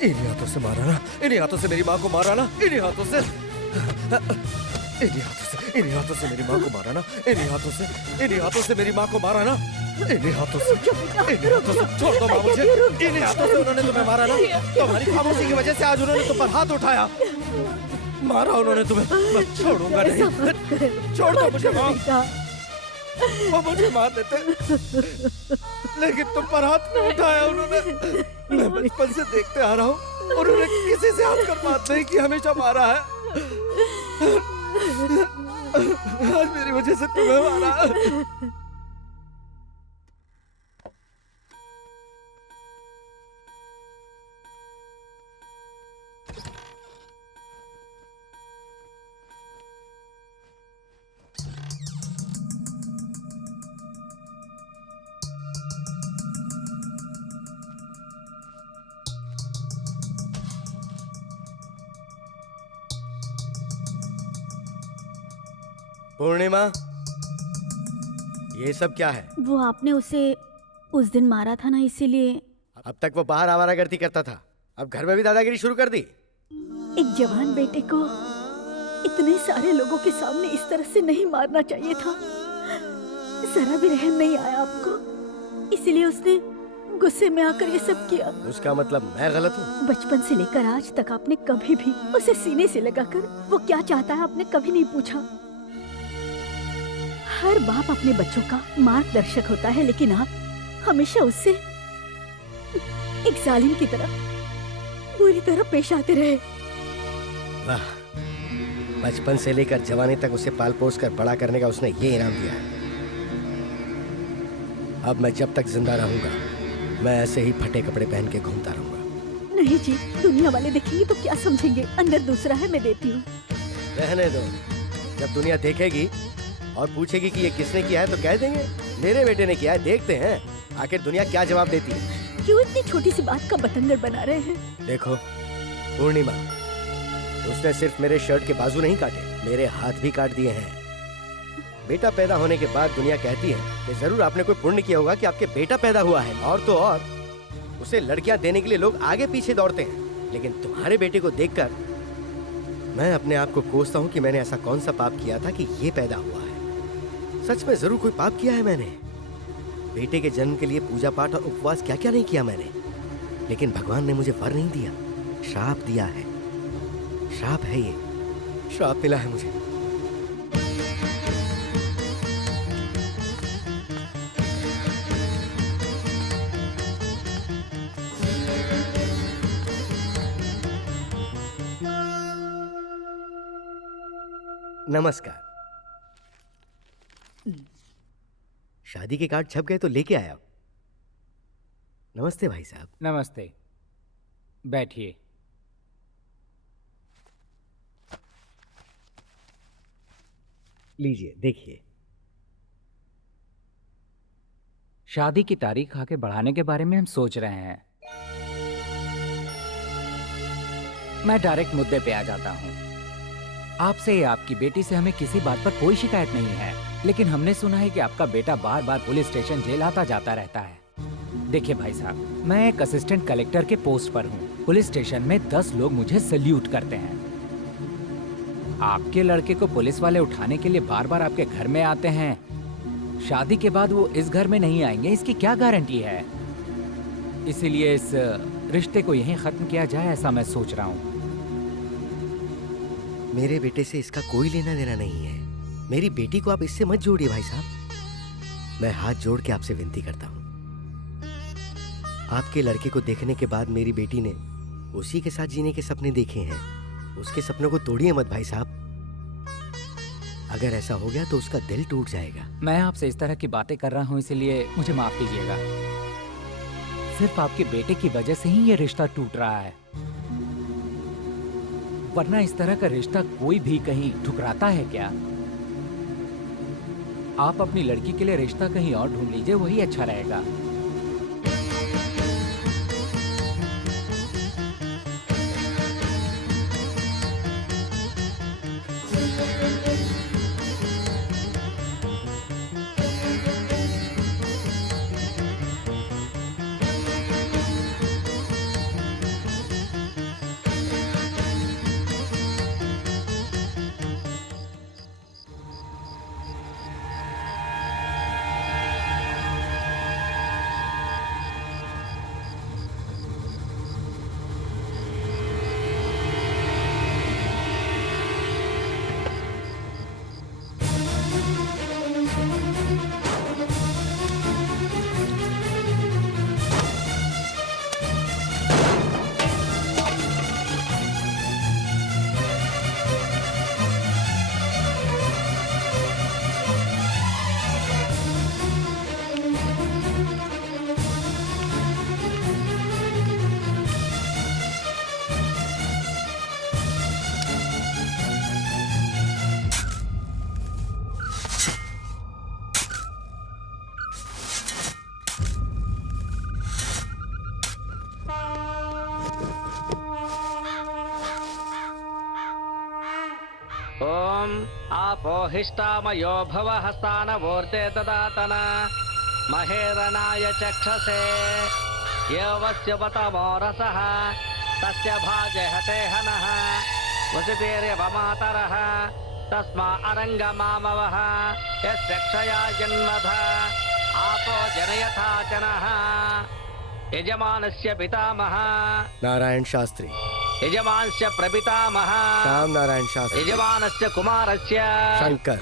इन्हीं हाथों से मारा ना, इन्हीं हाथों से मेरी माँ को मारा ना, इन्हीं हाथों से, इन्हीं हाथों से, इन्हीं हाथों से मेरी माँ को मारा ना, इन्हीं हाथों से, इन्हीं हाथों से मेरी माँ को मारा ना, इन्हीं हाथों से, इन्हीं हाथों से। छोड़ दो माँ मुझे। इन्हीं हाथों से उन्होंने तुम्हें मारा ना, तुम्हारी खामोशी की वजह से आज उन्होंने तुम पर हाथ उठाया, मारा उन्होंने तुम्हें। मैं छोड़ूंगा नहीं, छोड़ दो मुझे माँ। वो मुझे मार देते, लेकिन तुम पर हाथ नहीं उठाया उन्होंने। मैं बचपन से देखते आ रहा हूँ, उन्होंने किसी से हाथ कर बात नहीं की, हमेशा मारा है। आज मेरी वजह से तुम्हें मारा। पूर्णिमा, ये सब क्या है? वो आपने उसे उस दिन मारा था ना, इसीलिए। अब तक वो बाहर आवारागर्दी करता था, अब घर में भी दादागिरी शुरू कर दी। एक जवान बेटे को इतने सारे लोगों के सामने इस तरह से नहीं मारना चाहिए था। जरा भी रहम नहीं आया आपको? इसलिए उसने गुस्से में आकर ये सब किया। उसका मतलब मैं गलत हूँ? बचपन से लेकर आज तक आपने कभी भी उसे सीने से लगाकर वो क्या चाहता है आपने कभी नहीं पूछा। हर बाप अपने बच्चों का मार्गदर्शक होता है, लेकिन आप हमेशा उससे एक जालिम की तरह बुरी तरह पेश आते रहे। वाह, बचपन से लेकर जवानी तक उसे पाल पोस कर बड़ा करने का उसने ये इनाम दिया है। अब मैं जब तक जिंदा रहूंगा मैं ऐसे ही फटे कपड़े पहन के घूमता रहूंगा। नहीं जी, दुनिया वाले देखेंगे तो क्या समझेंगे। अंदर दूसरा है, मैं देती हूँ। रहने दो, जब दुनिया देखेगी और पूछेगी कि ये किसने किया है तो कह देंगे मेरे बेटे ने किया है। देखते हैं आखिर दुनिया क्या जवाब देती है। क्यों इतनी छोटी सी बात का बतंगड़ बना रहे हैं? देखो पूर्णिमा, उसने सिर्फ मेरे शर्ट के बाजू नहीं काटे, मेरे हाथ भी काट दिए हैं। बेटा पैदा होने के बाद दुनिया कहती है कि जरूर आपने कोई पुण्य किया होगा कि आपके बेटा पैदा हुआ है, और तो और उसे लड़कियां देने के लिए लोग आगे पीछे दौड़ते हैं। लेकिन तुम्हारे बेटे को देखकर मैं अपने आप को कोसता हूँ कि मैंने ऐसा कौन सा पाप किया था कि ये पैदा हुआ है। सच में जरूर कोई पाप किया है मैंने। बेटे के जन्म के लिए पूजा पाठ और उपवास क्या क्या नहीं किया मैंने, लेकिन भगवान ने मुझे वर नहीं दिया, श्राप दिया है। श्राप है ये, श्राप मिला है मुझे। नमस्कार। शादी के कार्ड छप गए तो लेके आया। नमस्ते भाई साहब। नमस्ते, बैठिए। लीजिए देखिए। शादी की तारीख आगे बढ़ाने के बारे में हम सोच रहे हैं। मैं डायरेक्ट मुद्दे पे आ जाता हूँ। आपसे या आपकी बेटी से हमें किसी बात पर कोई शिकायत नहीं है, लेकिन हमने सुना है कि आपका बेटा बार बार पुलिस स्टेशन जेल आता जाता रहता है। देखिए भाई साहब, मैं एक असिस्टेंट कलेक्टर के पोस्ट पर हूँ। पुलिस स्टेशन में 10 लोग मुझे सल्यूट करते हैं। आपके लड़के को पुलिस वाले उठाने के लिए बार बार आपके घर में आते हैं। शादी के बाद वो इस घर में नहीं आएंगे, इसकी क्या गारंटी है? इसीलिए इस रिश्ते को यहीं खत्म किया जाए, ऐसा मैं सोच रहा हूँ। मेरे बेटे से इसका कोई लेना देना नहीं है। मेरी बेटी को आप इससे मत जोड़िए भाई साहब। मैं हाथ जोड़ के आपसे विनती करता हूँ। आपके लड़के को देखने के बाद मेरी बेटी ने उसी के साथ जीने के सपने देखे हैं। उसके सपनों को तोड़िए मत भाई साहब। अगर ऐसा हो गया तो उसका दिल टूट जाएगा। मैं आपसे इस तरह की बातें कर रहा हूँ, इसलिए मुझे माफ कीजिएगा। सिर्फ आपके बेटे की वजह से ही ये रिश्ता टूट रहा है, वरना इस तरह का रिश्ता कोई भी कहीं ठुकराता है क्या? आप अपनी लड़की के लिए रिश्ता कहीं और ढूंढ लीजिए, वही अच्छा रहेगा। ओम आपोहिष्टामयो भवः स्थानवोर्ते ददातन महेरनाय चक्षसे यवस्य वतमो रसः तस्य भाजे हते हनः वसितेर्यव मातरः तस्मा अरङ्गमामवः यस्य क्षया जन्मध आपो जनयथा जनः यजमानस्य पितामहः नारायण शास्त्री, यजमानस्य प्रपितामहः श्याम नारायण शास्त्री, यजमानस्य कुमारस्य शंकर,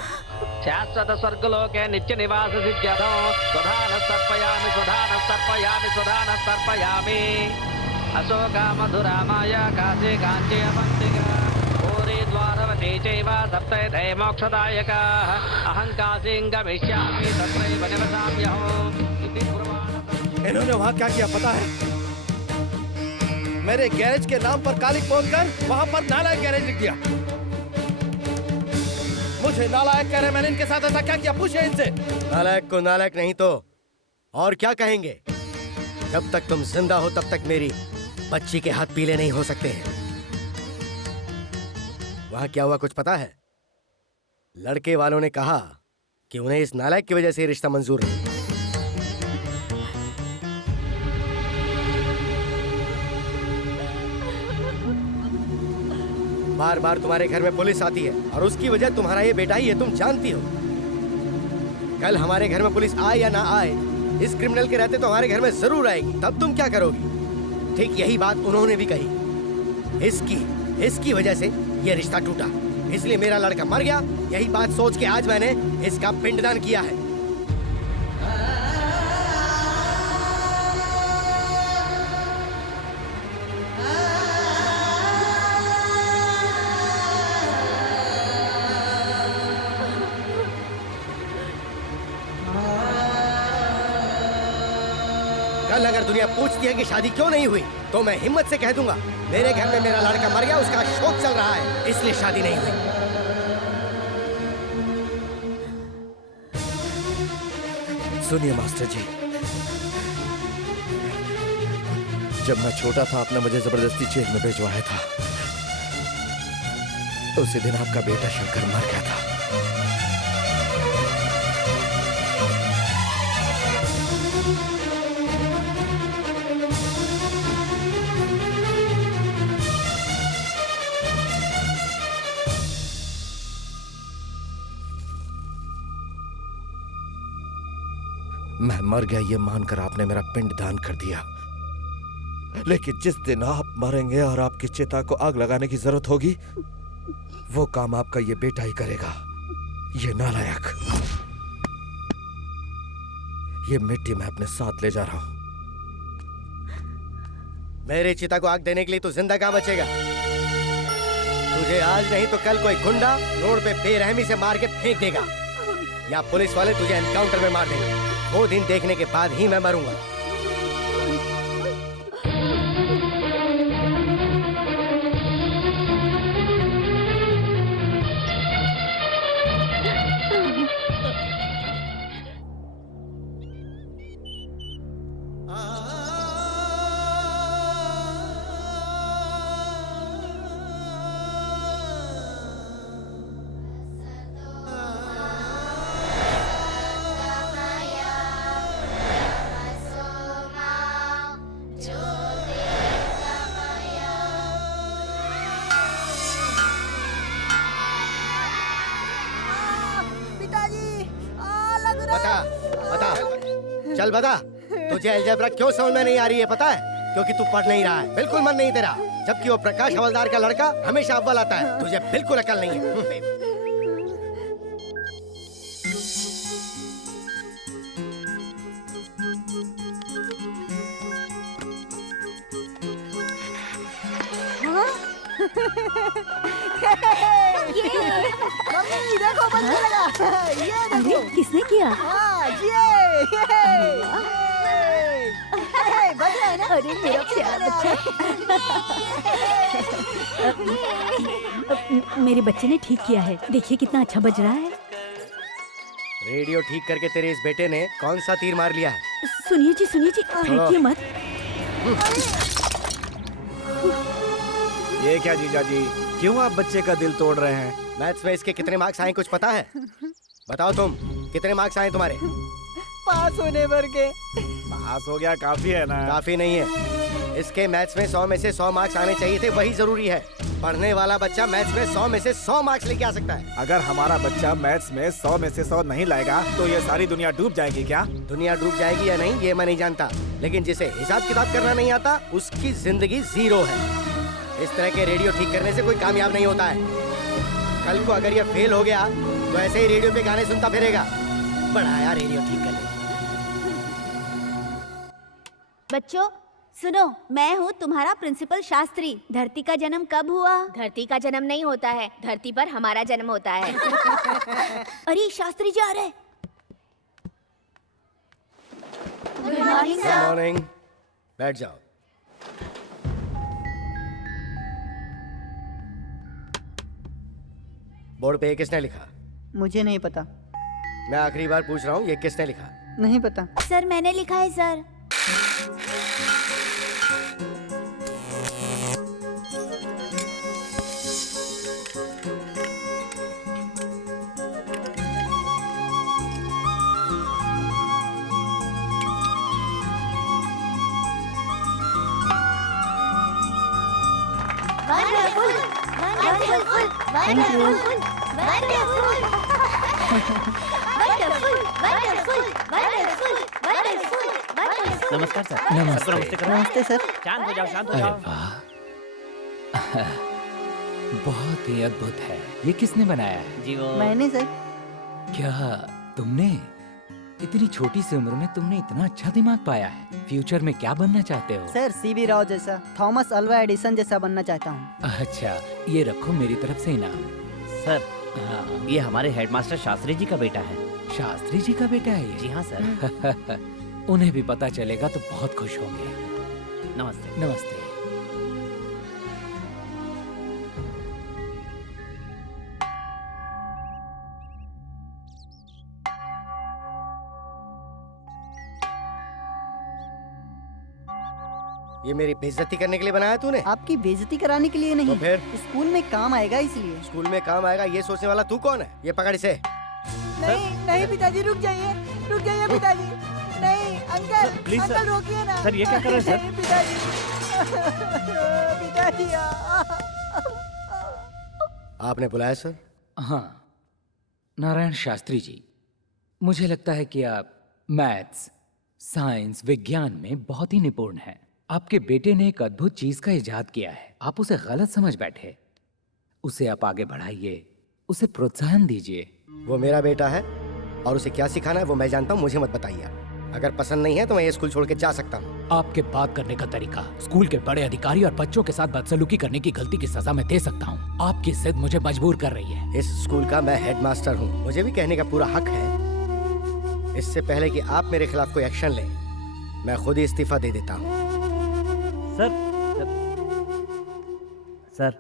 शाश्वत स्वर्गलोके नित्य निवास सिद्ध्यर्थो स्वधान सर्पयामि स्वधान सर्पयामि स्वधान सर्पयामि अशोका मधुरामाया काशे काञ्ची अवन्तिका पूरी द्वारवती चैव सप्तैते मोक्षदायकाः अहं काशीं गमिष्यामि तत्रैव निवसाम्यहम् इति पुराणम्। इन्होंने वहाँ क्या किया पता है? मेरे गैरेज के नाम पर कालिक बोलकर वहाँ पर नालायक गैरेज लिख दिया। मुझे नालायक कह रहे, मैंने इनके साथ ऐसा क्या किया? पूछे इनसे। नालायक को नालायक नहीं तो और क्या कहेंगे? जब तक तुम जिंदा हो तब तक मेरी बच्ची के हाथ पीले नहीं हो सकते हैं। वहां क्या हुआ कुछ पता है? लड़के वालों ने कहा कि उन्हें इस नालायक की वजह से रिश्ता मंजूर नहीं। बार बार तुम्हारे घर में पुलिस आती है और उसकी वजह तुम्हारा ये बेटा ही है, तुम जानती हो। कल हमारे घर में पुलिस आए या ना आए, इस क्रिमिनल के रहते तो हमारे घर में जरूर आएगी। तब तुम क्या करोगी? ठीक यही बात उन्होंने भी कही। इसकी वजह से ये रिश्ता टूटा, इसलिए मेरा लड़का मर गया। यही बात सोच के आज मैंने इसका पिंडदान किया है। कल अगर दुनिया पूछती है कि शादी क्यों नहीं हुई, तो मैं हिम्मत से कह दूंगा मेरे घर में मेरा लड़का मर गया, उसका शोक चल रहा है, इसलिए शादी नहीं हुई। सुनिए मास्टर जी, जब मैं छोटा था आपने मुझे जबरदस्ती जेल में भिजवाया था। उसी दिन आपका बेटा शंकर मर गया था। मैं मर गया ये मानकर आपने मेरा पिंड दान कर दिया, लेकिन जिस दिन आप मरेंगे और आपकी चिता को आग लगाने की जरूरत होगी, वो काम आपका ये बेटा ही करेगा। ये नालायक, ये मिट्टी मैं अपने साथ ले जा रहा हूं। मेरी चिता को आग देने के लिए तू जिंदा कहां बचेगा? तुझे आज नहीं तो कल कोई गुंडा रोड पे बेरहमी से मार के फेंक देगा, या पुलिस वाले तुझे एनकाउंटर में मार देंगे। वो दिन देखने के बाद ही मैं मरूंगा। चल बता, तुझे अलजेब्रा क्यों समझ में नहीं आ रही है पता है? क्योंकि तू पढ़ नहीं रहा है, बिल्कुल मन नहीं तेरा। जबकि वो प्रकाश हवलदार का लड़का हमेशा अव्वल आता है, तुझे बिल्कुल अकल नहीं है। मम्मी देखो बनने लगा। ये देखो। किसने किया? बज रहा है ना? अरे मेरा प्यारा बच्चा। मेरे बच्चे ने ठीक किया है, देखिए कितना अच्छा बज रहा है। रेडियो ठीक करके तेरे इस बेटे ने कौन सा तीर मार लिया है? सुनिए जी फेंकिए मत। ये क्या जीजा जी, क्यों आप बच्चे का दिल तोड़ रहे हैं? मैथ्स में इसके कितने मार्क्स आए कुछ पता है? बताओ तुम, कितने मार्क्स आए तुम्हारे? पास होने भर के। पास हो गया काफी है ना? काफी नहीं है, इसके मैथ्स में 100 में से 100 मार्क्स आने चाहिए थे, वही जरूरी है। पढ़ने वाला बच्चा मैथ्स में 100 में से 100 मार्क्स लेके आ सकता है। अगर हमारा बच्चा मैथ्स में 100 में से 100 नहीं लाएगा तो ये सारी दुनिया डूब जाएगी क्या? दुनिया डूब जाएगी या नहीं ये मैं नहीं जानता, लेकिन जिसे हिसाब किताब करना नहीं आता उसकी जिंदगी 0 है। इस तरह के रेडियो ठीक करने से कोई कामयाब नहीं होता है। कल को अगर ये फेल हो गया तो ऐसे ही रेडियो पे गाने सुनता फिरेगा। बड़ा आया रेडियो ठीक करने। बच्चों सुनो, मैं हूँ तुम्हारा प्रिंसिपल शास्त्री। धरती का जन्म कब हुआ? धरती का जन्म नहीं होता है, धरती पर हमारा जन्म होता है। अरे शास्त्री जी आ रहे। Good morning. बैठ जाओ। बोर्ड पे ये किसने लिखा? मुझे नहीं पता। मैं आखिरी बार पूछ रहा हूँ, ये किसने लिखा? नहीं पता। सर मैंने लिखा है सर। नमस्कार सर। नमस्ते सर। शांत हो जाओ, शांत हो अरे जाओ। वाह, बहुत ही अद्भुत है। ये किसने बनाया है? जी वो मैंने सर। क्या तुमने इतनी छोटी सी उम्र में तुमने इतना अच्छा दिमाग पाया है? फ्यूचर में क्या बनना चाहते हो? सर सीवी राव जैसा, थॉमस अल्वा एडिसन जैसा बनना चाहता हूँ। अच्छा, ये रखो मेरी तरफ से इनाम। सर, हाँ। ये हमारे हेडमास्टर शास्त्री जी का बेटा है। शास्त्री जी का बेटा है ये? जी हाँ सर। उन्हें भी पता चलेगा तो बहुत खुश होंगे। नमस्ते। नमस्ते। ये मेरी बेइज्जती करने के लिए बनाया तूने? आपकी बेइज्जती कराने के लिए नहीं, तो फिर? स्कूल में काम आएगा इसलिए। स्कूल में काम आएगा ये सोचने वाला तू कौन है? ये पकड़ इसे। नहीं नहीं पिताजी, रुक जाइए पिताजी। नहीं अंकल, प्लीज अंकल सर। रोकिए ना। सर, ये क्या कर रहे हैं सर? नहीं, पिताजी पिताजी आपने बुलाया सर? हाँ, नारायण शास्त्री जी, मुझे लगता है कि आप मैथ्स, साइंस, विज्ञान में बहुत ही निपुण हैं। आपके बेटे ने एक अद्भुत चीज का इजाद किया है। आप उसे गलत समझ बैठे। उसे आप आगे बढ़ाइए, उसे प्रोत्साहन दीजिए। वो मेरा बेटा है और उसे क्या सिखाना है वो मैं जानता हूँ, मुझे मत बताइए। अगर पसंद नहीं है तो मैं ये स्कूल छोड़ के जा सकता हूँ। आपके बात करने का तरीका, स्कूल के बड़े अधिकारी और बच्चों के साथ बदसलूकी करने की गलती की सजा मैं दे सकता हूँ। आपकी जिद मुझे मजबूर कर रही है। इस स्कूल का मैं हेडमास्टर हूँ, मुझे भी कहने का पूरा हक है। इससे पहले कि आप मेरे खिलाफ कोई एक्शन लें, मैं खुद ही इस्तीफा दे देता हूँ। सर,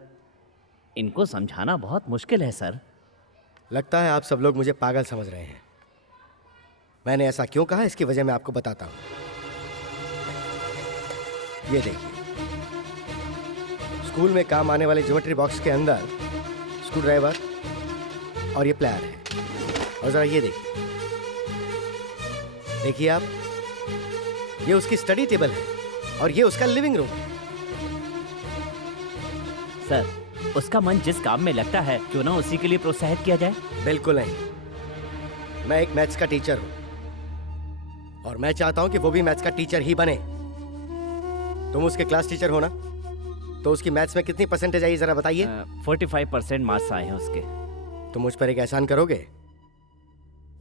इनको समझाना बहुत मुश्किल है सर। लगता है आप सब लोग मुझे पागल समझ रहे हैं। मैंने ऐसा क्यों कहा इसकी वजह मैं आपको बताता हूँ। ये देखिए, स्कूल में काम आने वाले ज्योमेट्री बॉक्स के अंदर स्क्रू ड्राइवर और ये प्लायर है। और जरा ये देखिए आप, ये उसकी स्टडी टेबल है और ये उसका लिविंग रूम है। सर, उसका मन जिस काम में लगता है क्यों ना उसी के लिए प्रोत्साहित किया जाए? बिल्कुल नहीं, मैं एक मैथ्स का टीचर हूँ और मैं चाहता हूँ कि वो भी मैथ्स का टीचर ही बने। तुम उसके क्लास टीचर हो ना, तो उसकी मैथ्स में कितनी परसेंटेज आई जरा बताइए। 45% मार्क्स आए हैं उसके। तो मुझ पर एक एहसान करोगे,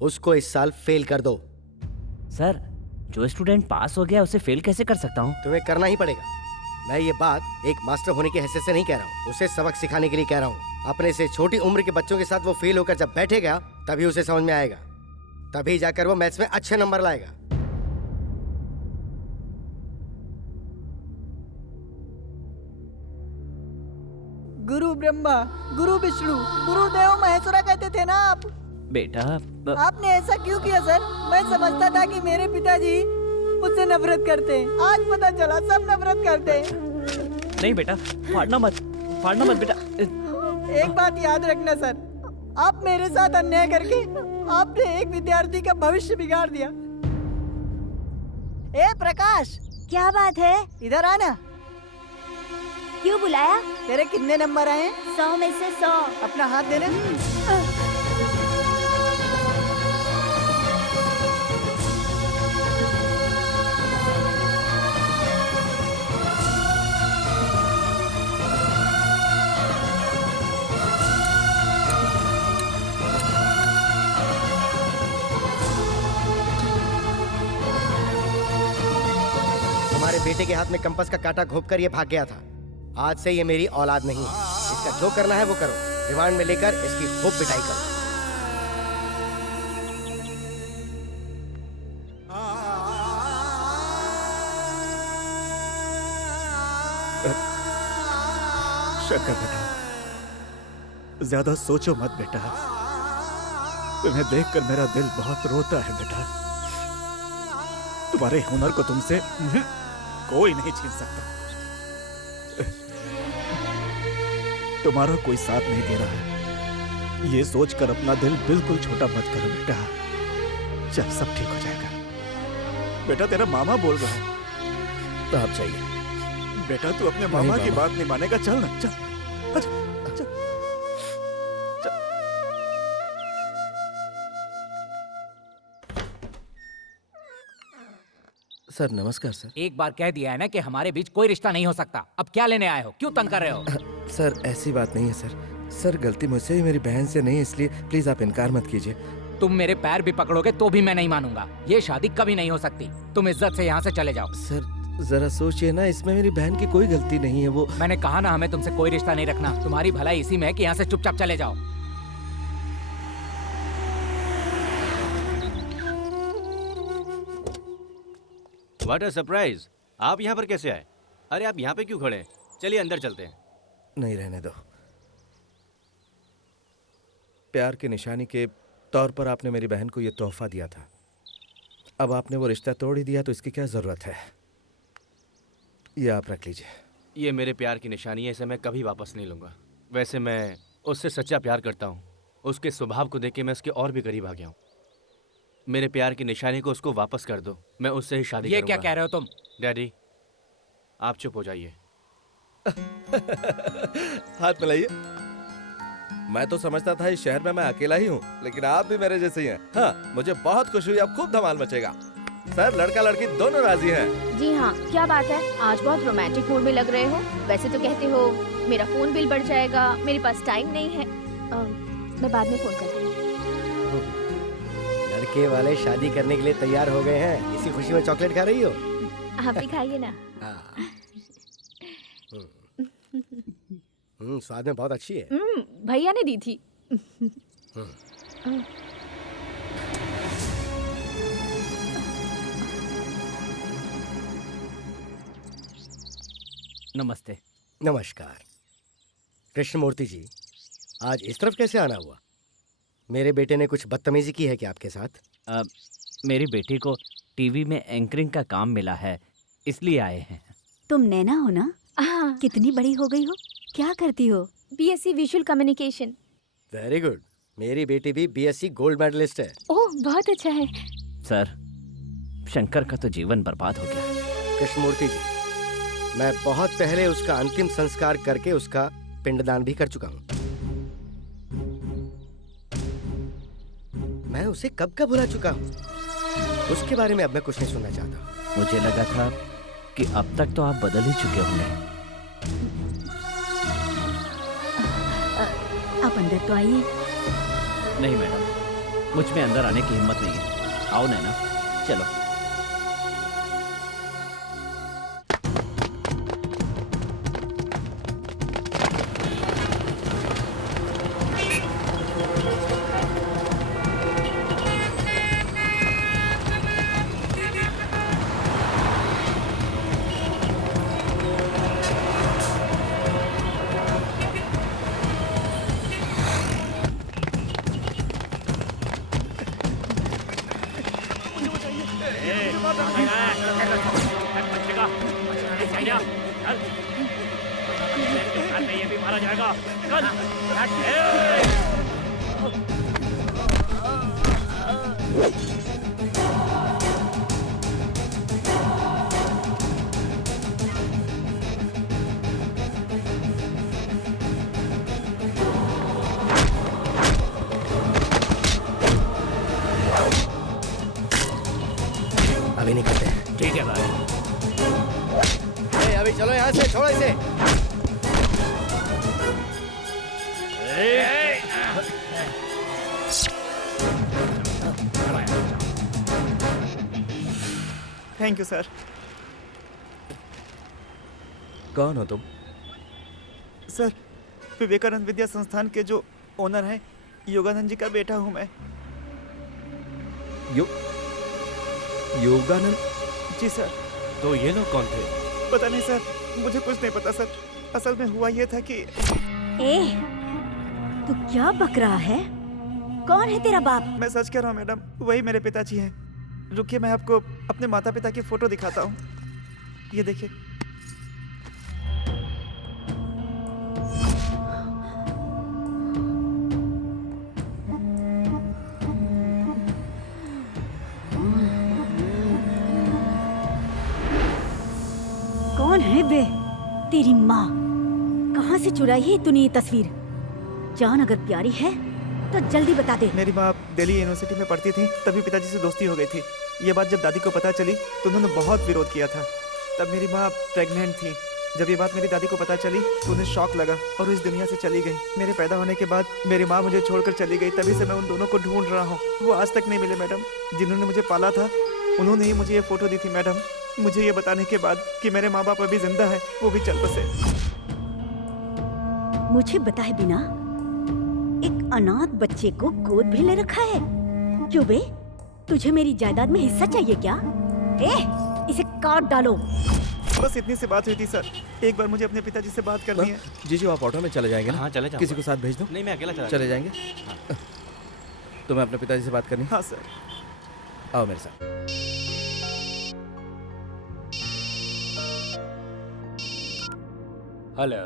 उसको इस साल फेल कर दो। सर, जो स्टूडेंट पास हो गया उसे फेल कैसे कर सकता हूँ? तुम्हें करना ही पड़ेगा। मैं ये बात एक मास्टर होने की हैसियत से नहीं कह रहा हूँ, उसे सबक सिखाने के लिए कह रहा हूँ। अपने से छोटी उम्र के बच्चों के साथ वो फेल होकर जब बैठेगा तभी उसे समझ में आएगा, तभी जाकर वो मैथ्स में अच्छे नंबर लाएगा। गुरु ब्रह्मा, गुरु विष्णु, गुरुदेव महेश्वरा कहते थे ना आप। बेटा, आपने ऐसा क्यों किया सर? मैं समझता था कि मेरे पिताजी मुझसे नफरत करते हैं, आज पता चला सब नफरत करते हैं। नहीं बेटा, फाड़ना मत बेटा। एक बात याद रखना सर, आप मेरे साथ अन्याय करके आपने एक विद्यार्थी का भविष्य बिगाड़ दिया। ए प्रकाश, क्या बात है? इधर आना। क्यों बुलाया? तेरे कितने नंबर आए? 100 में से 100। अपना हाथ देना। तुम्हारे बेटे के हाथ में कंपास का कांटा घोंपकर ये भाग गया था। आज से ये मेरी औलाद नहीं है। इसका जो करना है वो करो। रिमांड में लेकर इसकी खूब पिटाई करो। शंकर बेटा, ज्यादा सोचो मत बेटा। तुम्हें देखकर मेरा दिल बहुत रोता है बेटा। तुम्हारे हुनर को तुमसे कोई नहीं छीन सकता। तुम्हारा कोई साथ नहीं दे रहा है, ये सोचकर अपना दिल बिल्कुल छोटा मत करो बेटा। चल, सब ठीक हो जाएगा। बेटा, तेरा मामा बोल रहा है। तो आप चाहिए बेटा, तू अपने मामा की बात नहीं मानेगा। चल ना, चल। अच्छा, चल। सर नमस्कार सर। एक बार कह दिया है ना कि हमारे बीच कोई रिश्ता नहीं हो सकता। अब क्या लेने आए हो? क्यों तंग कर रहे हो? सर ऐसी बात नहीं है सर। सर गलती मुझसे ही, मेरी बहन से नहीं, इसलिए प्लीज आप इनकार मत कीजिए। तुम मेरे पैर भी पकड़ोगे तो भी मैं नहीं मानूंगा। ये शादी कभी नहीं हो सकती। तुम इज्जत से यहाँ से चले जाओ। सर जरा सोचिए ना, इसमें मेरी बहन की कोई गलती नहीं है। वो मैंने कहा ना, हमें तुमसे कोई रिश्ता नहीं रखना। तुम्हारी भलाई इसी में है कि यहाँ से चुपचाप चले जाओ। What a surprise! आप यहाँ पर कैसे आए? अरे आप यहाँ पे क्यों खड़े हैं? चलिए अंदर चलते हैं। नहीं, रहने दो। प्यार की निशानी के तौर पर आपने मेरी बहन को ये तोहफा दिया था। अब आपने वो रिश्ता तोड़ ही दिया तो इसकी क्या जरूरत है? ये आप रख लीजिए। ये मेरे प्यार की निशानी है, इसे मैं कभी वापस नहीं लूँगा। वैसे मैं उससे सच्चा प्यार करता हूँ। उसके स्वभाव को देख के मैं उसके और भी करीब आ गया हूँ। मेरे प्यार की निशानी को उसको वापस कर दो, मैं उससे ही शादी करूँगा। ये क्या कह रहे हो तुम? डैडी, आप चुप हो जाइए। हाथ मिलाइए। मैं तो समझता था इस शहर में मैं अकेला ही हूँ, लेकिन आप भी मेरे जैसे ही हैं। हाँ, मुझे बहुत खुशी हुई। अब खूब धमाल मचेगा। सर लड़का लड़की दोनों राजी हैं। जी हाँ, क्या बात है? आज बहुत रोमांटिक मूड में लग रहे हो। वैसे तो कहते हो मेरा फोन बिल बढ़ जाएगा, मेरे पास टाइम नहीं है। मैं बाद में फोन करती हूँ। लड़के वाले शादी करने के लिए तैयार हो गए हैं। इसी खुशी में चॉकलेट खा रही हो? आप भी खाइए ना। स्वाद में बहुत अच्छी है। भैया ने दी थी। नमस्ते। नमस्कार। कृष्णमूर्ति जी, आज इस तरफ कैसे आना हुआ? मेरे बेटे ने कुछ बदतमीजी की है क्या आपके साथ? मेरी बेटी को टीवी में एंकरिंग का काम मिला है, इसलिए आए हैं। तुम नैना हो ना? हाँ। कितनी बड़ी हो गई हो? क्या करती हो? BSc visual communication. Very good. मेरी बेटी भी BSc गोल्ड मेडलिस्ट है। ओह, बहुत अच्छा है। सर, शंकर का तो जीवन बर्बाद हो गया। कृष्णमूर्ति जी, मैं बहुत पहले उसका अंतिम संस्कार करके उसका पिंडदान भी कर चुका हूँ। मैं उसे कब का भुला चुका हूँ। उसके बारे में अब मैं कुछ नहीं सुनना चाहता। मुझे लगा था कि अब तक तो आप बदल ही चुके होंगे। आप अंदर तो आइए। नहीं मैडम, मुझ में अंदर आने की हिम्मत नहीं है। आओ नैना, चलो। ये भी मारा जाएगा। यहाँ से, छोड़ो इसे। Thank you sir. कौन हो तुम? सर, विवेकानंद विद्या संस्थान के जो ओनर हैं, योगानंद जी का बेटा हूँ मैं। योगानंद? जी सर। तो ये लोग कौन थे? पता नहीं सर, मुझे कुछ नहीं पता सर। असल में हुआ ये था कि तू क्या बक रहा है? कौन है तेरा बाप? मैं सच कह रहा हूँ मैडम, वही मेरे पिताजी हैं। रुकिए, मैं आपको अपने माता पिता की फोटो दिखाता हूँ। ये देखिए। कौन है वे? तेरी माँ। कहाँ से चुराई है तूने ये तस्वीर? जान अगर प्यारी है तो जल्दी बता दे। मेरी माँ दिल्ली यूनिवर्सिटी में पढ़ती थी, तभी पिताजी से दोस्ती हो गई थी। ये बात जब दादी को पता चली तो उन्होंने बहुत विरोध किया था। तब मेरी माँ प्रेग्नेंट थी। जब ये बात मेरी दादी को पता चली तो उन्हें शॉक लगा और वो इस दुनिया से चली गई। मेरे पैदा होने के बाद मेरी माँ मुझे छोड़कर चली गई। तभी से मैं उन दोनों को ढूंढ रहा हूँ। वो आज तक नहीं मिले मैडम। जिन्होंने मुझे पाला था उन्होंने ही मुझे ये फोटो दी थी मैडम, मुझे ये बताने के बाद कि मेरे माँ बाप अभी जिंदा है, वो भी चल बसे। मुझे बताए बिना एक अनाथ बच्चे को गोद भी ले रखा है। क्यों बे? तुझे मेरी जायदाद में हिस्सा चाहिए क्या? इसे काट डालो। बस इतनी सी बात हुई थी सर। एक बार मुझे अपने पिताजी से बात करनी है। जीजू आप ऑटो में चले जाएंगे ना? हाँ चले जाऊंगा। किसी को साथ भेज दो। नहीं, मैं अकेला चले जाएंगे। तुम्हें अपने पिताजी से बात करनी? हाँ सर। आओ मेरे साथ। हेलो।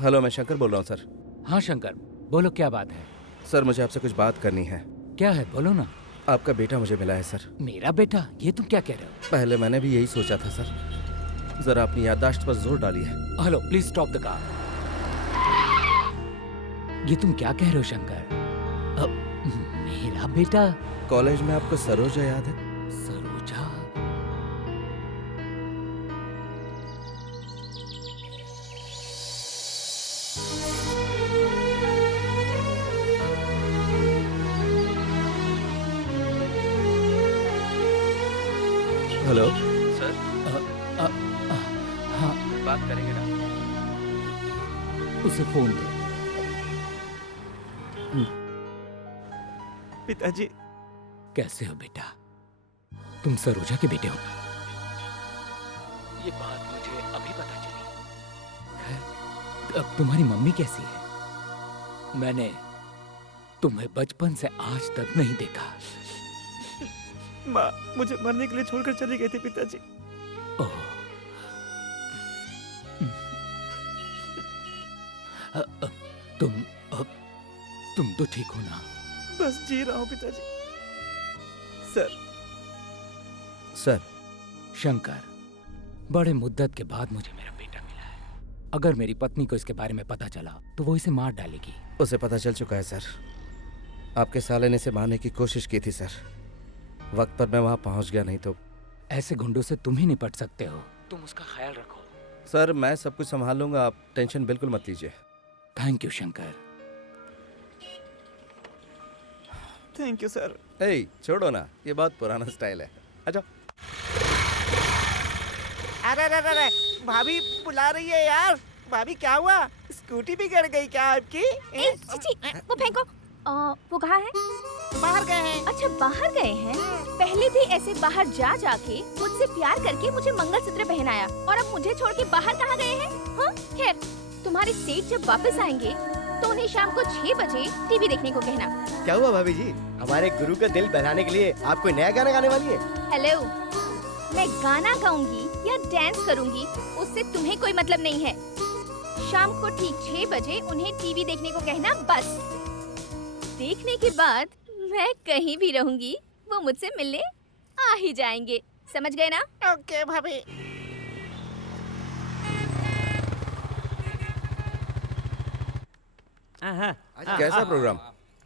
हेलो, मैं शंकर बोल रहा हूँ सर। हाँ शंकर, बोलो क्या बात है? सर मुझे आपसे कुछ बात करनी है। क्या है, बोलो ना। आपका बेटा मुझे मिला है सर। मेरा बेटा? ये तुम क्या कह रहे हो? पहले मैंने भी यही सोचा था सर। जरा अपनी याददाश्त पर जोर डालिए। Hello, please stop the car. ये तुम क्या कह रहे हो शंकर? मेरा बेटा? कॉलेज में आपको सरोजा याद है? सरोजा? Hello sir. हाँ, बात करेंगे ना? उसे फोन दो। पिताजी। कैसे हो बेटा? तुम सरोजा के बेटे हो ना? ये बात मुझे अभी पता चली। अब तुम्हारी मम्मी कैसी है? मैंने तुम्हें बचपन से आज तक नहीं देखा। माँ मुझे मरने के लिए छोड़कर चली गई थी पिताजी। ओह। तुम तो ठीक हो ना? बस जी रहा हूँ पिताजी। सर। सर। शंकर, बड़े मुद्दत के बाद मुझे मेरा बेटा मिला है। अगर मेरी पत्नी को इसके बारे में पता चला तो वो इसे मार डालेगी। उसे पता चल चुका है सर। आपके साले ने इसे मारने की कोशिश की थी सर। वक्त पर मैं वहां पहुंच गया, नहीं तो। ऐसे गुंडों से तुम ही निपट सकते हो। तुम उसका ख्याल रखो। सर मैं सब कुछ संभाल लूंगा, आप टेंशन बिल्कुल मत लीजिए। Thank you Shankar. Thank you sir. छोड़ो ना, ये बहुत पुराना स्टाइल है। अच्छा। अरे भाभी बुला रही है यार। भाभी क्या हुआ? स्कूटी बिगड़ गई क्या आपकी? वो फेंको। वो कहाँ है? बाहर गए हैं। अच्छा बाहर गए हैं। पहले भी ऐसे बाहर जा जाके मुझसे प्यार करके मुझे मंगलसूत्र पहनाया और अब मुझे छोड़ के बाहर कहाँ गए हैं? हाँ खैर, तुम्हारे सेठ जब वापस आएंगे तो उन्हें शाम को 6 बजे टीवी देखने को कहना। क्या हुआ भाभी जी? हमारे गुरु का दिल बहलाने के लिए आप कोई नया गाना गाने वाली है? हेलो, मैं गाना गाऊंगी या डांस करूंगी उससे तुम्हें कोई मतलब नहीं है। शाम को ठीक 6 बजे उन्हें टीवी देखने को कहना बस। देखने के बाद मैं कहीं भी रहूंगी, वो मुझसे मिलने आ ही जाएंगे। समझ गए ना? ओके भाभी। कैसा प्रोग्राम?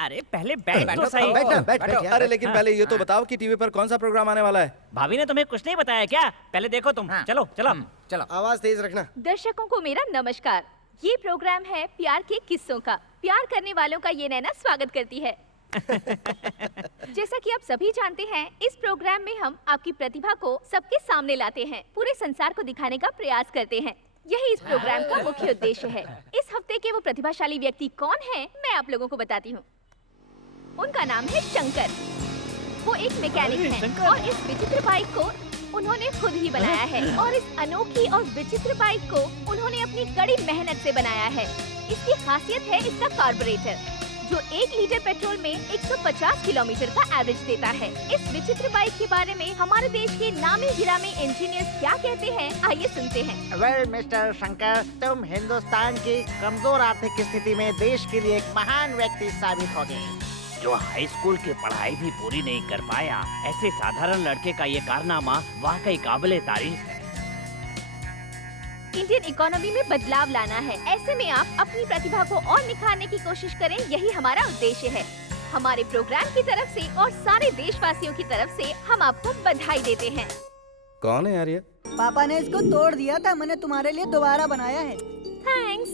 अरे पहले बैठ तो सही। बैठ। अरे लेकिन पहले ये तो बताओ कि टीवी पर कौन सा प्रोग्राम आने वाला है? भाभी ने तुम्हें कुछ नहीं बताया क्या? पहले देखो तुम। चलो चलो चलो। आवाज तेज रखना। दर्शकों को मेरा नमस्कार। ये प्रोग्राम है प्यार के किस्सों का। प्यार करने वालों का ये नैना स्वागत करती है। जैसा कि आप सभी जानते हैं, इस प्रोग्राम में हम आपकी प्रतिभा को सबके सामने लाते हैं, पूरे संसार को दिखाने का प्रयास करते हैं। यही इस प्रोग्राम का मुख्य उद्देश्य है। इस हफ्ते के वो प्रतिभाशाली व्यक्ति कौन हैं, मैं आप लोगों को बताती हूँ। उनका नाम है शंकर। वो एक मैकेनिक हैं और इस विचित्र बाइक को उन्होंने खुद ही बनाया है। और इस अनोखी और विचित्र बाइक को उन्होंने अपनी कड़ी मेहनत से बनाया है। इसकी खासियत है इसका कार्बोरेटर, जो 1 लीटर पेट्रोल में 150 किलोमीटर का एवरेज देता है। इस विचित्र बाइक के बारे में हमारे देश के नामी गिरामी इंजीनियर्स क्या कहते हैं, आइए सुनते हैं। वेल मिस्टर शंकर, तुम हिंदुस्तान की कमजोर आर्थिक स्थिति में देश के लिए एक महान व्यक्ति साबित हो गए। जो हाई स्कूल की पढ़ाई भी पूरी नहीं कर पाया, ऐसे साधारण लड़के का ये कारनामा वाकई काबिले तारीफ है। इंडियन इकोनॉमी में बदलाव लाना है। ऐसे में आप अपनी प्रतिभा को और निखारने की कोशिश करें, यही हमारा उद्देश्य है। हमारे प्रोग्राम की तरफ से और सारे देशवासियों की तरफ से हम आपको बधाई देते हैं। कौन है यार ये? पापा ने इसको तोड़ दिया था, मैंने तुम्हारे लिए दोबारा बनाया है। थैंक्स।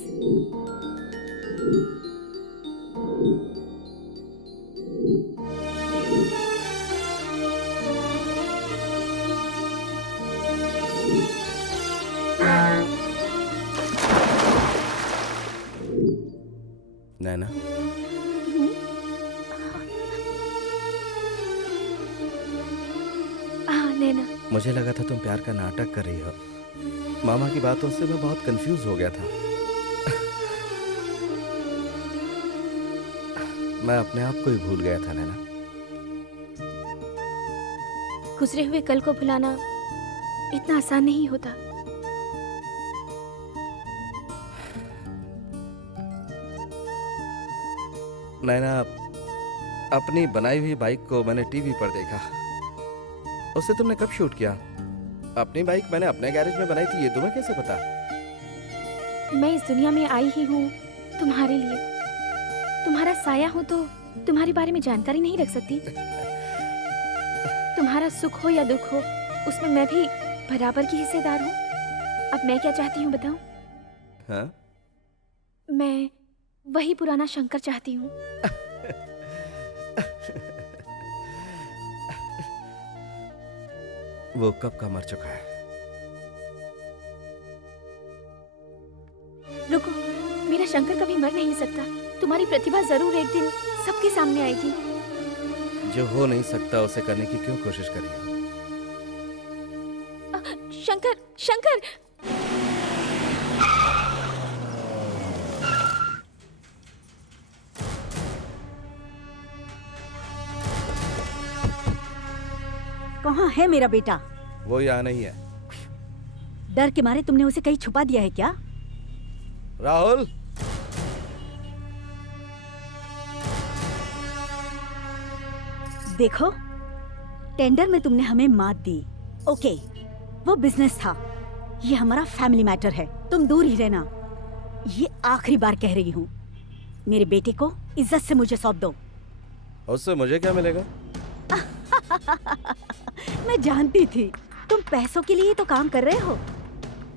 नैना, नैना, मुझे लगा था तुम प्यार का नाटक कर रही हो। मामा की बातों से मैं बहुत कंफ्यूज हो गया था। मैं अपने आप को ही भूल गया था नैना। गुजरे हुए कल को भुलाना इतना आसान नहीं होता। नैना, अपनी बनाई हुई बाइक को मैंने टीवी पर देखा। उसे तुमने कब शूट किया? अपनी बाइक मैंने अपने गैरेज में बनाई थी, ये तुम्हें कैसे पता? मैं इस दुनिया में आई ही हूँ तुम्हारे लिए। तुम्हारा साया हूँ तो तुम्हारे बारे में जानकारी नहीं रख सकती। तुम्हारा सुख हो या दुख हो, उसमें मैं भी बराबर की हिस्सेदार हूँ। अब मैं क्या चाहती हूँ बताऊं? हाँ? मैं वही पुराना शंकर चाहती हूँ। वो कब का मर चुका है। रुको, मेरा शंकर कभी मर नहीं सकता। तुम्हारी प्रतिभा जरूर एक दिन सबके सामने आएगी। जो हो नहीं सकता उसे करने की क्यों कोशिश करी? शंकर, शंकर! कहाँ है मेरा बेटा? वो यहाँ नहीं है। डर के मारे तुमने उसे कहीं छुपा दिया है क्या? राहुल! देखो, टेंडर में तुमने हमें मात दी। ओके, वो बिजनेस था, ये हमारा फैमिली मैटर है। तुम दूर ही रहना। ये आखिरी बार कह रही हूँ। मेरे बेटे को इज्जत से मुझे सौंप दो। उससे मुझे क्या मिलेगा? मैं जानती थी तुम पैसों के लिए तो काम कर रहे हो।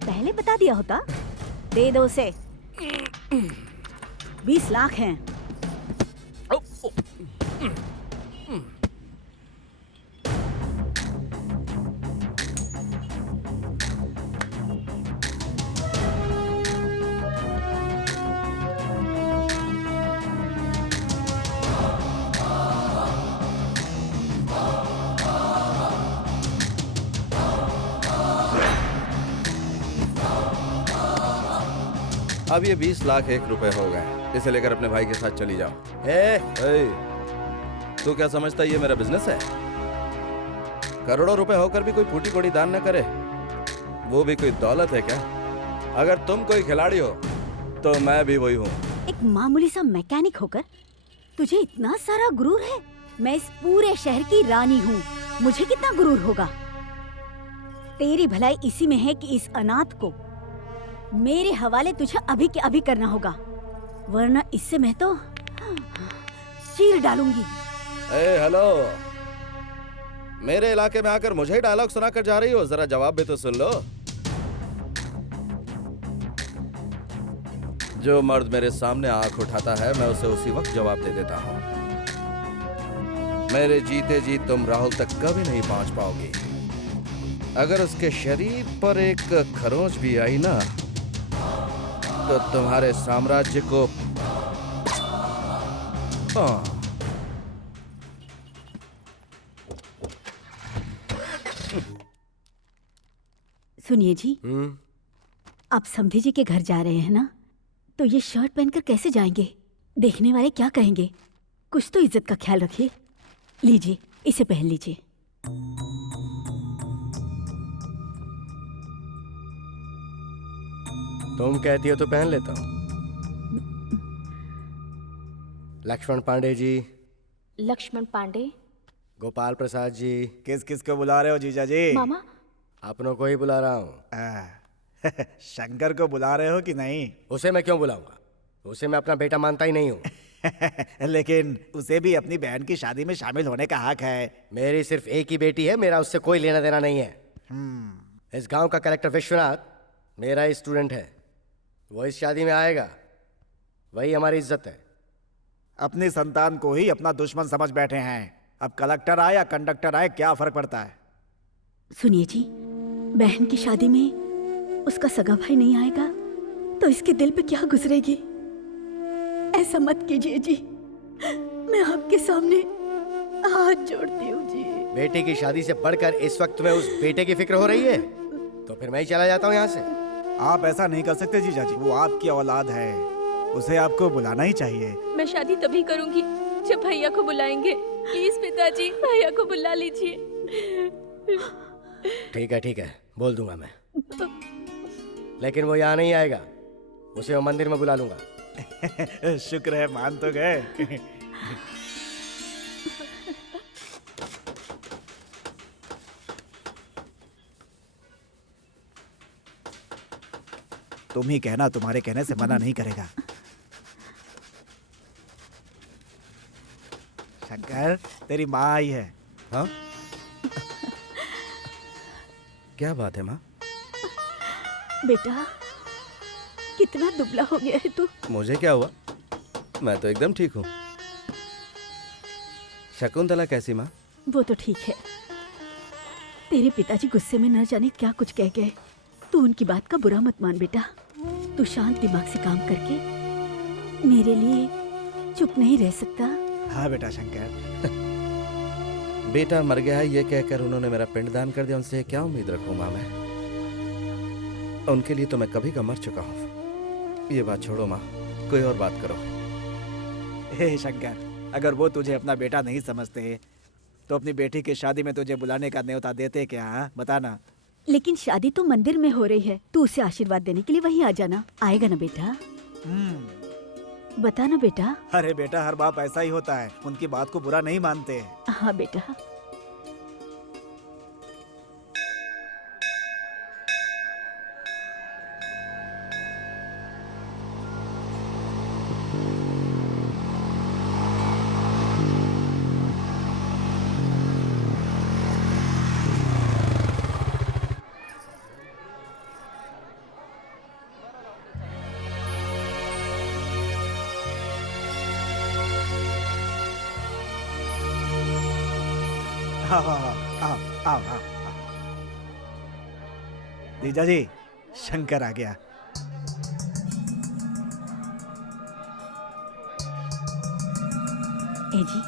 पहले बता दिया होता। दे दो उसे। 20 लाख हैं। अब ये 20 लाख 1 रुपए हो गए। इसे लेकर अपने भाई के साथ चली जाओ। तू क्या समझता है ये मेरा बिजनेस है? करोड़ों रुपए होकर भी कोई फूटी कोड़ी दान न करे, वो भी कोई दौलत है क्या? अगर तुम कोई खिलाड़ी हो तो मैं भी वही हूँ। एक मामूली सा मैकेनिक होकर तुझे इतना सारा गुरूर है। मैं इस पूरे शहर की रानी हूँ, मुझे कितना गुरूर होगा। तेरी भलाई इसी में है कि इस अनाथ को मेरे हवाले तुझे अभी के अभी करना होगा, वरना इससे मैं तो चीर डालूंगी। ए हेलो, मेरे इलाके में आकर मुझे ही डायलॉग सुनाकर जा रही हो? जरा जवाब भी तो सुन लो। जो मर्द मेरे सामने आंख उठाता है मैं उसे उसी वक्त जवाब दे देता हूँ। मेरे जीते जी तुम राहुल तक कभी नहीं पहुंच पाओगी। अगर उसके शरीर पर एक खरोंच भी आई ना तो तुम्हारे साम्राज्य को सुनिए जी, आप समधी जी के घर जा रहे हैं ना, तो ये शर्ट पहनकर कैसे जाएंगे? देखने वाले क्या कहेंगे? कुछ तो इज्जत का ख्याल रखिए। लीजिए, इसे पहन लीजिए। तुम कहती हो तो पहन लेता हूँ। लक्ष्मण पांडे जी। लक्ष्मण पांडे। गोपाल प्रसाद जी। किस किस को बुला रहे हो जीजा जी? मामा। अपनों को ही बुला रहा हूँ। शंकर को बुला रहे हो कि नहीं? उसे मैं क्यों बुलाऊंगा? उसे मैं अपना बेटा मानता ही नहीं हूँ। लेकिन उसे भी अपनी बहन की शादी में शामिल होने का हक है। मेरी सिर्फ एक ही बेटी है, मेरा उससे कोई लेना देना नहीं है। इस गांव का कलेक्टर विश्वनाथ मेरा ही स्टूडेंट है, वो इस शादी में आएगा, वही हमारी इज्जत है। अपनी संतान को ही अपना दुश्मन समझ बैठे हैं। अब कलेक्टर आए या कंडक्टर आए क्या फर्क पड़ता है? सुनिए जी, बहन की शादी में उसका सगा भाई नहीं आएगा तो इसके दिल पे क्या गुजरेगी? ऐसा मत कीजिए जी, मैं आपके सामने हाथ जोड़ती हूँ जी। बेटे की शादी से बढ़कर इस वक्त तुम्हें उस बेटे की फिक्र हो रही है? तो फिर मैं ही चला जाता हूँ यहाँ से। आप ऐसा नहीं कर सकते जीजा जी, वो आपकी औलाद है, उसे आपको बुलाना ही चाहिए। मैं शादी तभी करूंगी जब भैया को बुलाएंगे। प्लीज पिताजी, भैया को बुला लीजिए। ठीक है, बोल दूंगा मैं, लेकिन वो यहाँ नहीं आएगा, उसे मैं मंदिर में बुला लूंगा। शुक्र है मान तो गए। तुम ही कहना, तुम्हारे कहने से मना नहीं करेगा। शंकर, तेरी माँ आई है। हाँ? क्या बात है माँ? बेटा, कितना दुबला हो गया है तू। मुझे क्या हुआ? मैं तो एकदम ठीक हूँ। शकुंतला कैसी माँ? वो तो ठीक है। तेरे पिताजी गुस्से में न जाने क्या कुछ कह गए। तू उनकी बात का बुरा मत मान बेटा। तू शांत दिमाग से काम करके मेरे लिए चुप नहीं रह सकता। हाँ बेटा शंकर। बेटा मर गया है ये कहकर उन्होंने मेरा पिंडदान कर दिया, उनसे क्या उम्मीद रखूं माँ मैं? उनके लिए तो मैं कभी का मर चुका हूँ। ये बात छोड़ो माँ, कोई और बात करो। हे शंकर, अगर वो तुझे अपना बेटा नहीं समझते तो अपनी बेटी की शादी में तुझे बुलाने का न्योता देते क्या? बताना। लेकिन शादी तो मंदिर में हो रही है, तू उसे आशीर्वाद देने के लिए वहीं आ जाना। आएगा ना बेटा? बता ना बेटा। अरे बेटा, हर बाप ऐसा ही होता है, उनकी बात को बुरा नहीं मानते। हाँ बेटा। आओ। जीजा जी, शंकर आ गया। ए जी,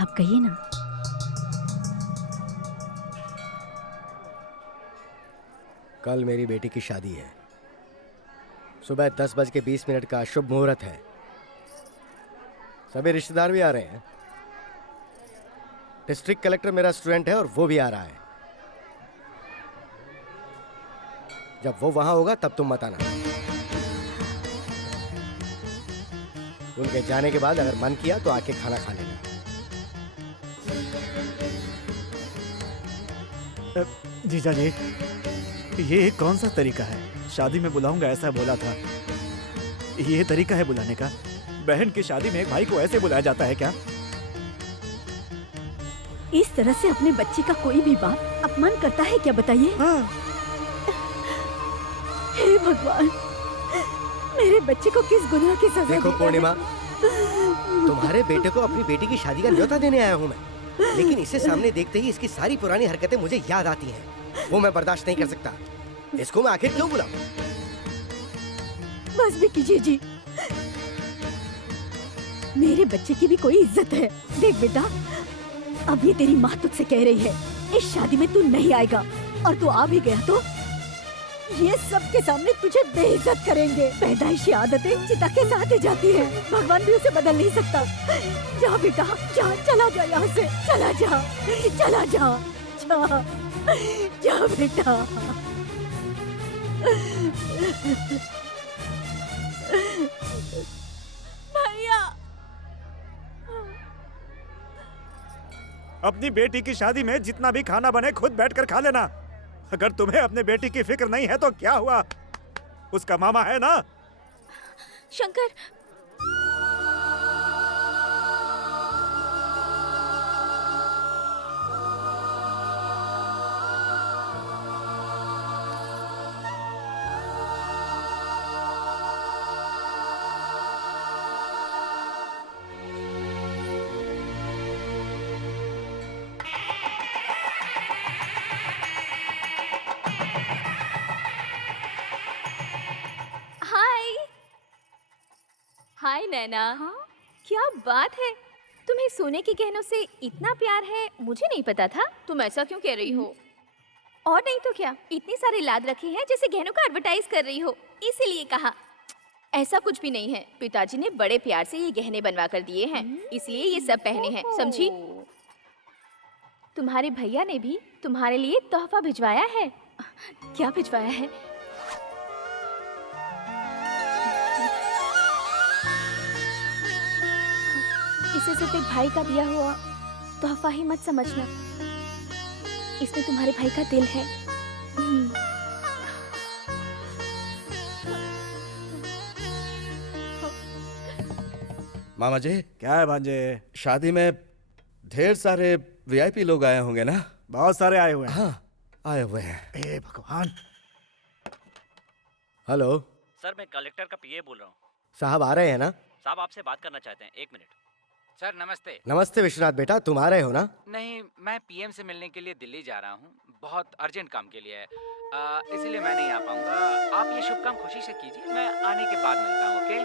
आप कहिए ना। कल मेरी बेटी की शादी है। सुबह 10:20 का शुभ मुहूर्त है। सभी रिश्तेदार भी आ रहे हैं। डिस्ट्रिक्ट कलेक्टर मेरा स्टूडेंट है और वो भी आ रहा है। जब वो वहां होगा तब तुम मत आना। उनके जाने के बाद अगर मन किया तो आके खाना खा लेना। जीजा जी, ये कौन सा तरीका है? शादी में बुलाऊंगा ऐसा बोला था, ये तरीका है बुलाने का? बहन की शादी में एक भाई को ऐसे बुलाया जाता है क्या? इस तरह से अपने बच्चे का कोई भी बाप अपमान करता है क्या, बताइए? हे भगवान, मेरे बच्चे को किस गुनाह की सजा देखो दी है? पूर्णिमा, तुम्हारे बेटे को अपनी बेटी की शादी का न्योता देने आया हूँ मैं, लेकिन इसे सामने देखते ही इसकी सारी पुरानी हरकतें मुझे याद आती हैं। वो मैं बर्दाश्त नहीं कर सकता। इसको मैं आखिर क्यों बुलाऊं? बस भी कीजिए जी, मेरे बच्चे की भी कोई इज्जत है। देख बेटा, अभी तेरी माँ तुझसे कह रही है इस शादी में तू नहीं आएगा, और तू आ भी गया तो ये सबके सामने तुझे बेइज्जत करेंगे। पैदाइशी आदतें चिता के साथ ही जाती हैं, भगवान भी उसे बदल नहीं सकता। जा बेटा जा, चला जा यहाँ से, चला जा, चला जा, जा, जा बेटा। भैया, अपनी बेटी की शादी में जितना भी खाना बने खुद बैठकर खा लेना। अगर तुम्हें अपने बेटी की फिक्र नहीं है तो क्या हुआ, उसका मामा है ना। शंकर, हाय नैना। हाँ? क्या बात है, तुम्हें सोने के गहनों से इतना प्यार है, मुझे नहीं पता था। तुम ऐसा क्यों कह रही हो? और नहीं तो क्या, इतने सारे लाद रखे हैं जैसे गहनों का एडवर्टाइज कर रही हो, इसीलिए कहा। ऐसा कुछ भी नहीं है, पिताजी ने बड़े प्यार से ये गहने बनवा कर दिए हैं, इसलिए ये सब पहने हैं, समझी? तुम्हारे भैया ने भी तुम्हारे लिए तोहफा भिजवाया है। क्या भिजवाया है? इसे सिर्फ एक भाई का दिया हुआ तोहफा ही मत समझना, इसमें तुम्हारे भाई का दिल है। मामा जी। क्या है भांजे? शादी में ढेर सारे वीआईपी लोग आए होंगे ना? बहुत सारे आए हुए हैं। हाँ, आए हुए हैं। हे भगवान। हेलो सर, मैं कलेक्टर का पीए बोल रहा हूँ। साहब आ रहे हैं ना? साहब आपसे बात करना चाहते हैं, 1 मिनट। सर नमस्ते। नमस्ते विश्वनाथ बेटा, तुम आ रहे हो ना? नहीं, मैं पीएम से मिलने के लिए दिल्ली जा रहा हूँ, बहुत अर्जेंट काम के लिए है, इसीलिए मैं नहीं आ पाऊंगा। आप ये शुभ काम खुशी से कीजिए, मैं आने के बाद मिलता हूँ। ओके?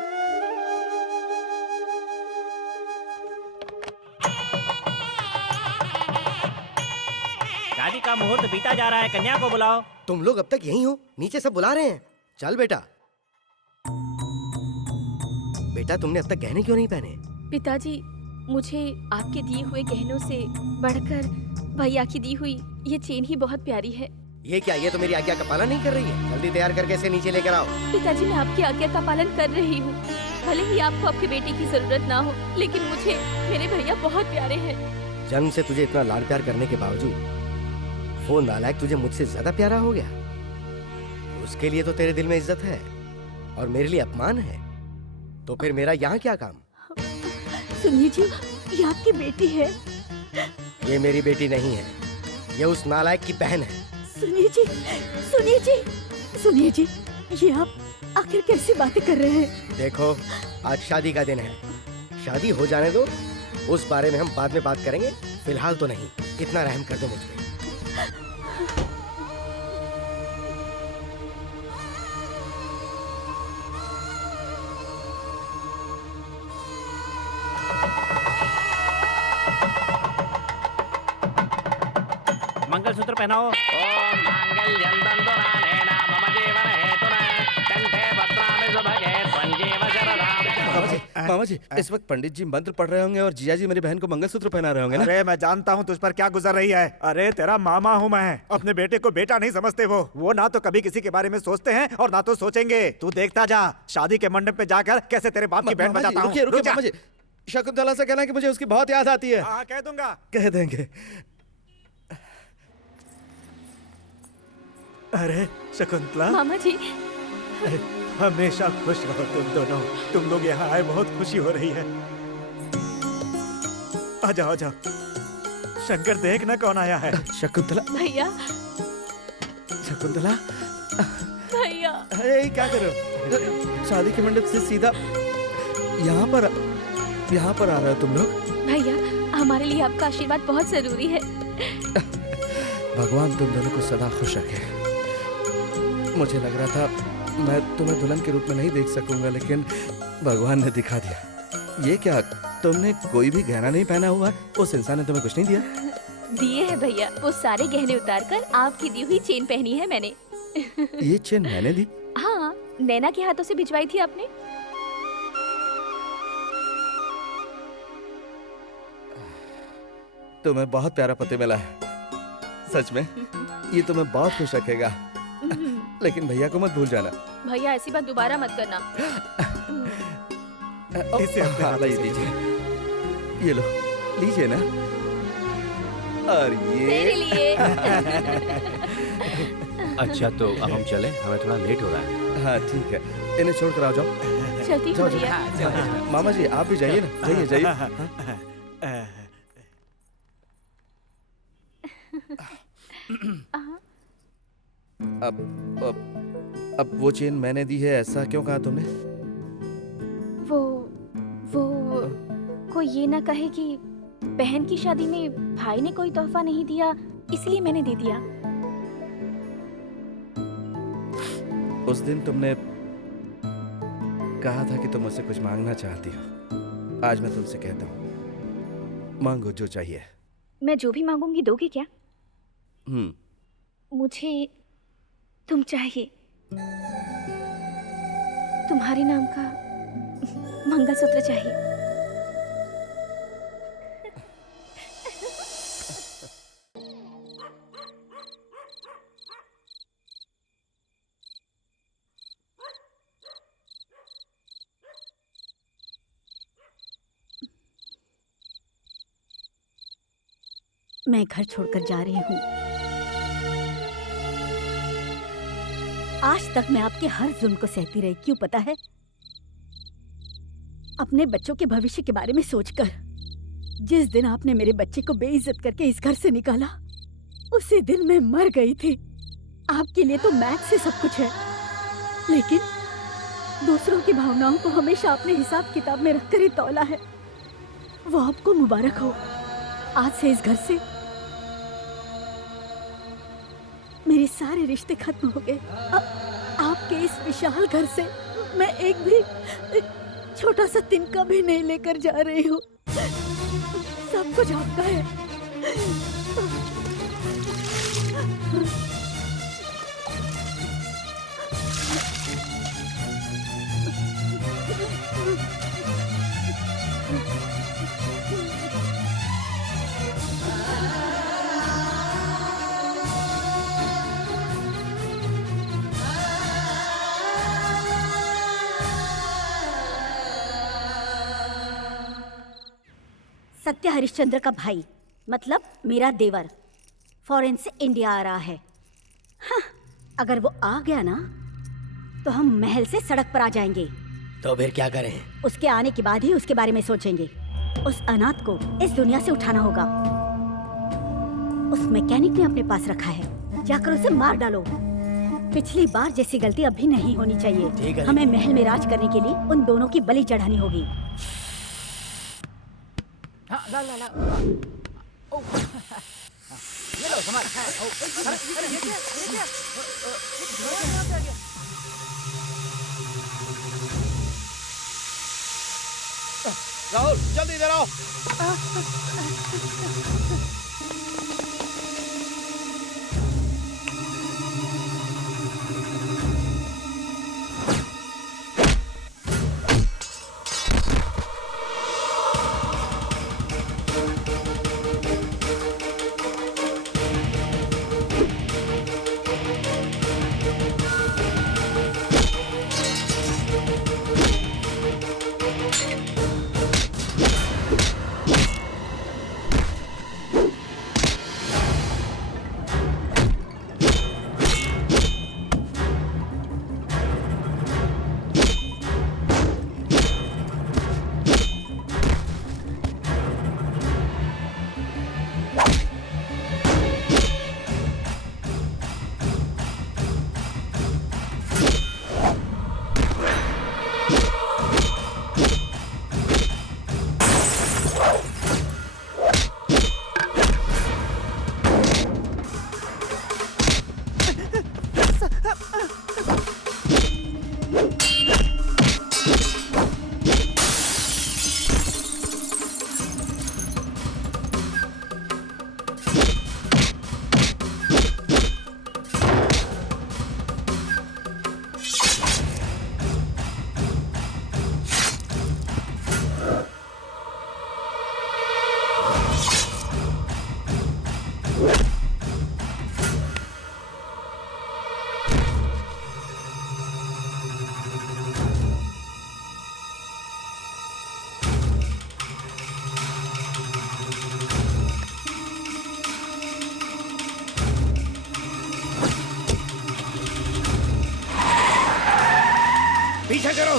शादी का मुहूर्त बीता जा रहा है, कन्या को बुलाओ। तुम लोग अब तक यहीं हो? नीचे सब बुला रहे हैं। चल बेटा। बेटा तुमने अब तक गहने क्यों नहीं पहने? पिताजी, मुझे आपके दिए हुए गहनों से बढ़कर भैया की दी हुई ये चेन ही बहुत प्यारी है। ये क्या, ये तो मेरी आज्ञा का पालन नहीं कर रही है। जल्दी तैयार करके इसे नीचे लेकर आओ। पिताजी, मैं आपकी आज्ञा का पालन कर रही हूँ। भले ही आपको आपकी बेटी की जरूरत ना हो, लेकिन मुझे मेरे भैया बहुत प्यारे हैं। जन्म से तुझे इतना लाड प्यार करने के बावजूद वो नालायक तुझे मुझसे ज्यादा प्यारा हो गया। उसके लिए तो तेरे दिल में इज्जत है और मेरे लिए अपमान है, तो फिर मेरा यहाँ क्या काम? सुनिए जी, ये आपकी बेटी है। ये मेरी बेटी नहीं है, ये उस नालायक की बहन है। सुनिए जी, सुनिए जी, सुनिए जी, ये आप आखिर कैसी बातें कर रहे हैं? देखो, आज शादी का दिन है, शादी हो जाने दो, उस बारे में हम बाद में बात करेंगे, फिलहाल तो नहीं। इतना रहम कर दो मुझ पे। मंगलसूत्र पहनाओ। ओम मांगल्यं तन्तुनानेन मम जीवन हेतुना कंठे भद्रामि सुभगे त्वं शरदां। मामा जी, इस वक्त पंडित जी मंत्र पढ़ रहे होंगे और जिया जी मेरी बहन को मंगलसूत्र पहना रहे होंगे ना? अरे मैं जानता हूँ तुझ पर क्या गुजर रही है। अरे तेरा मामा हूँ मैं, अपने बेटे को बेटा नहीं समझते। वो ना तो कभी किसी के बारे में सोचते हैं और ना तो सोचेंगे। तू देखता जा, शादी के मंडप पे जाकर कैसे तेरे बाप की बैंड बजाता हूँ। रुकिए मामा जी, शकुंतला से कहना कि मुझे उसकी बहुत याद आती है। हाँ, कह दूंगा। कह देंगे। अरे शकुंतला, मामा जी, हमेशा खुश रहो तुम दोनों। तुम लोग यहाँ आए, बहुत खुशी हो रही है। आ जाओ आ जाओ। शंकर देख ना कौन आया है। शकुंतला। भैया शकुंतला। भैया। अरे क्या कर रहे हो? शादी के मंडप से सीधा यहाँ पर आ रहे हो तुम लोग? भैया हमारे लिए आपका आशीर्वाद बहुत जरूरी है। भगवान तुम दोनों को सदा खुश रखे। मुझे लग रहा था मैं तुम्हें दुल्हन के रूप में नहीं देख सकूंगा, लेकिन भगवान ने दिखा दिया। ये क्या, तुमने कोई भी गहना नहीं पहना हुआ? उस इंसान ने तुम्हें कुछ नहीं दिया? दिए है भैया, वो सारे गहने उतार कर आपकी दी हुई चेन पहनी है मैंने। ये चेन मैंने दी? हाँ, नैना के हाथों से भिजवाई थी आपने। तुम्हें बहुत प्यारा पति मिला है, सच में। ये तुम्हें बहुत खुश रखेगा। लेकिन भैया को मत भूल जाना। भैया ऐसी बात दोबारा मत करना। इसे अपने हाथ से दीजिए। ये लो, लीजिए ना। और ये तेरे लिए। अच्छा तो अब हम चले, हमें थोड़ा लेट हो रहा है। हाँ ठीक है, इन्हें छोड़ कर आओ। जाओ चलती हूँ भैया। मामा जी आप भी जाइए ना। जाइए जाइए। अब वो चेन मैंने दी है, ऐसा क्यों कहा तुमने? वो कोई ये ना कहे कि बहन की शादी में भाई ने कोई तोहफा नहीं दिया, इसलिए मैंने दे दिया। उस दिन तुमने कहा था कि तुम मुझसे कुछ मांगना चाहती हो। आज मैं तुमसे कहता हूँ, मांगो जो चाहिए। मैं जो भी मांगूंगी दोगे क्या? मुझे तुम चाहिए। तुम्हारे नाम का मंगलसूत्र चाहिए। मैं घर छोड़कर जा रही हूँ। आज तक मैं आपके हर जुल्म को सहती रही, क्यों पता है? अपने बच्चों के भविष्य के बारे में सोचकर। जिस दिन आपने मेरे बच्चे को बेइज्जत करके इस घर से निकाला, उसी दिन मैं मर गई थी। आपके लिए तो मैथ से सब कुछ है, लेकिन दूसरों की भावनाओं को हमेशा अपने हिसाब किताब में रखकर ही तौला है। वो आपको मुबारक हो। आज से इस घर से मेरे सारे रिश्ते खत्म हो गए। आपके इस विशाल घर से मैं एक भी छोटा सा तिनका भी नहीं लेकर जा रही हूँ। सब कुछ आपका है। सत्य हरिश्चंद्र का भाई, मतलब मेरा देवर, फॉरेन से इंडिया आ रहा है। हाँ, अगर वो आ गया ना तो हम महल से सड़क पर आ जाएंगे। तो फिर क्या करें? उसके आने के बाद ही उसके बारे में सोचेंगे। उस अनाथ को इस दुनिया से उठाना होगा। उस मैकेनिक ने अपने पास रखा है, जाकर उसे मार डालो। पिछली बार जैसी गलती अभी नहीं होनी चाहिए। हमें महल में राज करने के लिए उन दोनों की बलि चढ़ानी होगी। ला ला ला। ओ, ये लो संभाल। अरे ये क्या? राहुल जल्दी इधर आओ। पीछा करो।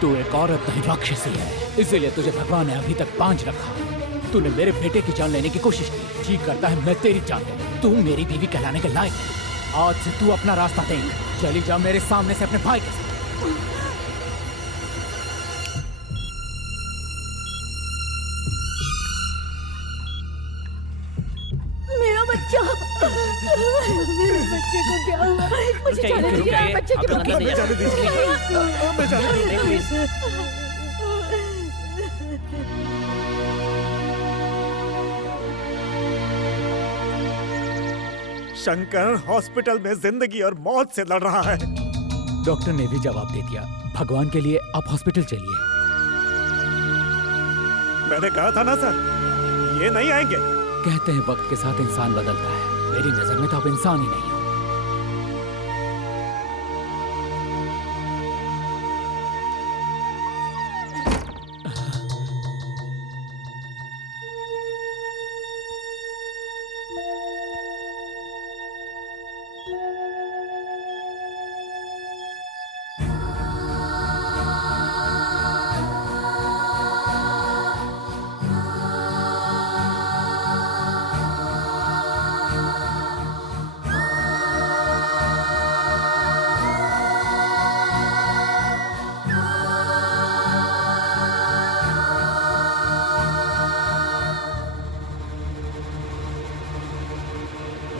तू एक औरत नहीं राक्षसी है, इसीलिए तुझे भगवान ने अभी तक बांझ रखा। तूने मेरे बेटे की जान लेने की कोशिश की, जी करता है मैं तेरी जान ले। तू मेरी बीवी कहलाने के लायक है। आज से तू अपना रास्ता देख, चली जा मेरे सामने से अपने भाई के साथ। मेरा बच्चा, मेरे बच्चे को क्या हुआ? मुझे जाने दीजिए, बच्चे की शंकर हॉस्पिटल में जिंदगी और मौत से लड़ रहा है। डॉक्टर ने भी जवाब दे दिया। भगवान के लिए आप हॉस्पिटल चलिए। मैंने कहा था ना सर, ये नहीं आएंगे। कहते हैं वक्त के साथ इंसान बदलता है, मेरी नजर में तो आप इंसान ही नहीं हो।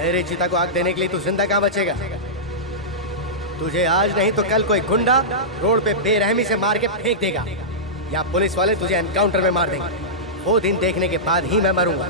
मेरी चिता को आग देने के लिए तू जिंदा कहाँ बचेगा? तुझे आज नहीं तो कल कोई गुंडा रोड पे बेरहमी से मार के फेंक देगा, या पुलिस वाले तुझे एनकाउंटर में मार देंगे। वो दिन देखने के बाद ही मैं मरूंगा।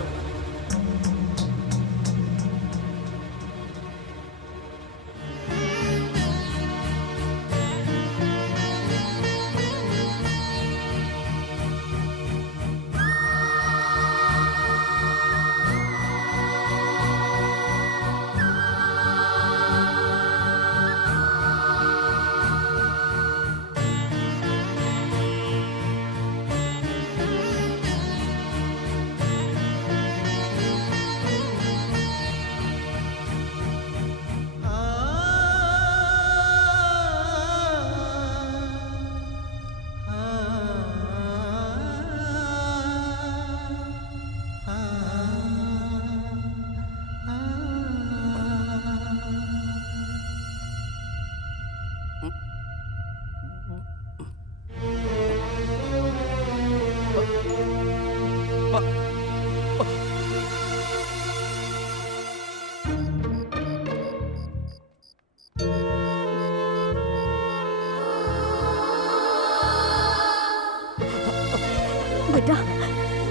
बेटा,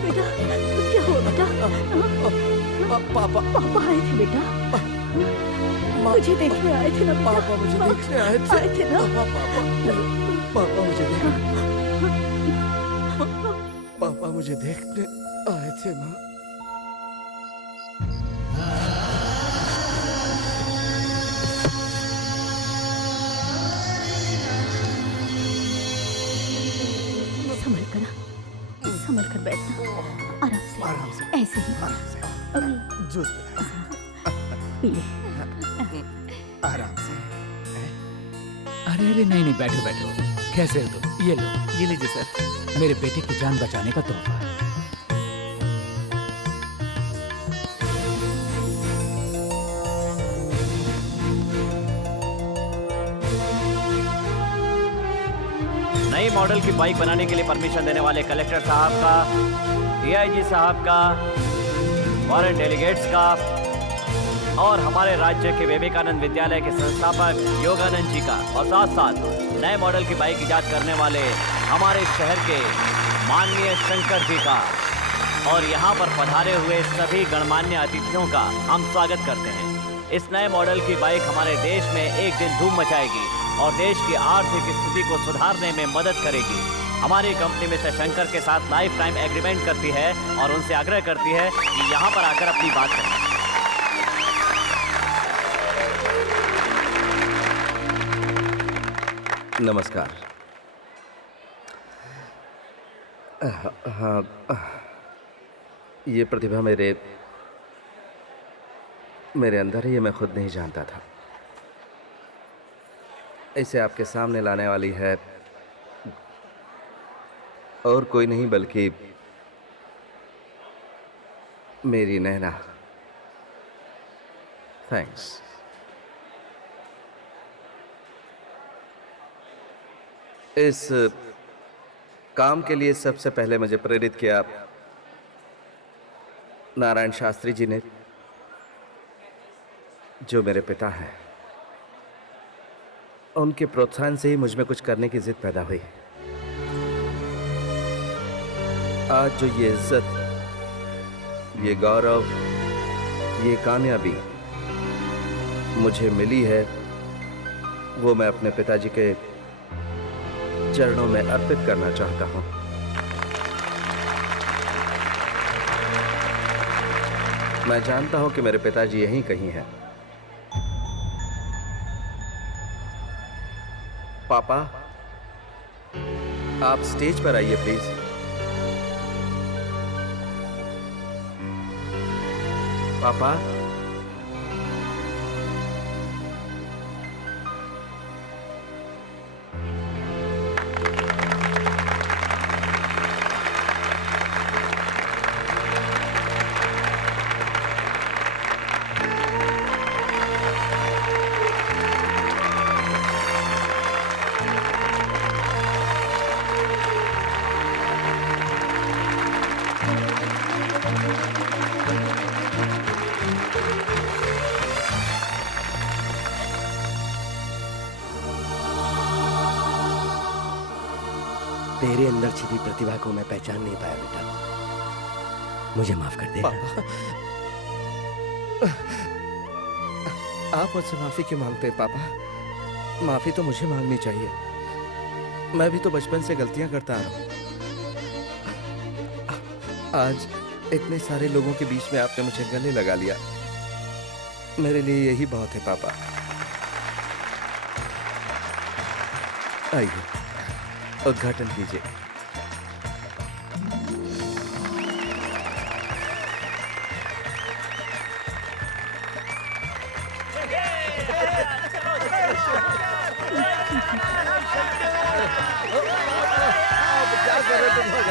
बेटा, क्या हुआ बेटा? पापा पापा आए थे बेटा। मुझे देखने आए थे ना पापा मुझे देखने आए थे ना पापा मुझे देखने आए थे माँ। संभल कर बैठना, आराम से ऐसे ही जूस पी ले आराम से। अरे अरे नहीं नहीं, बैठो बैठो। कैसे हो तुम? ये लो, ये लीजिए सर। मेरे बेटे की जान बचाने का तोहफा। नई मॉडल की बाइक बनाने के लिए परमिशन देने वाले कलेक्टर साहब का, डीआईजी साहब का, फॉरेन डेलीगेट्स का और हमारे राज्य के विवेकानंद विद्यालय के संस्थापक योगानंद जी का, और साथ साथ नए मॉडल की बाइक ईजाद करने वाले हमारे शहर के माननीय शंकर जी का, और यहाँ पर पधारे हुए सभी गणमान्य अतिथियों का हम स्वागत करते हैं। इस नए मॉडल की बाइक हमारे देश में एक दिन धूम मचाएगी और देश की आर्थिक स्थिति को सुधारने में मदद करेगी। हमारी कंपनी मिस्टर शंकर के साथ लाइफ टाइम एग्रीमेंट करती है और उनसे आग्रह करती है कि यहाँ पर आकर अपनी बात करें। नमस्कार। हाँ, ये प्रतिभा मेरे अंदर है, ये मैं खुद नहीं जानता था। इसे आपके सामने लाने वाली है और कोई नहीं बल्कि मेरी नैना। थैंक्स। इस काम के लिए सबसे पहले मुझे प्रेरित किया नारायण शास्त्री जी ने, जो मेरे पिता हैं। उनके प्रोत्साहन से ही मुझ में कुछ करने की जिद पैदा हुई। आज जो ये इज्जत, ये गौरव, ये कामयाबी मुझे मिली है, वो मैं अपने पिताजी के चरणों में अर्पित करना चाहता हूं। मैं जानता हूं कि मेरे पिताजी यहीं कहीं हैं। पापा, आप स्टेज पर आइए प्लीज। पापा, तेरे अंदर छिपी प्रतिभा को मैं पहचान नहीं पाया बेटा, मुझे माफ कर दे। आप मुझसे माफी क्यों मांगते हैं पापा? माफी तो मुझे मांगनी चाहिए। मैं भी तो बचपन से गलतियां करता आ रहा हूं। आज इतने सारे लोगों के बीच में आपने मुझे गले लगा लिया, मेरे लिए यही बहुत है पापा। आइए, उद्घाटन कीजिए। क्या कर रहे तुम लोग?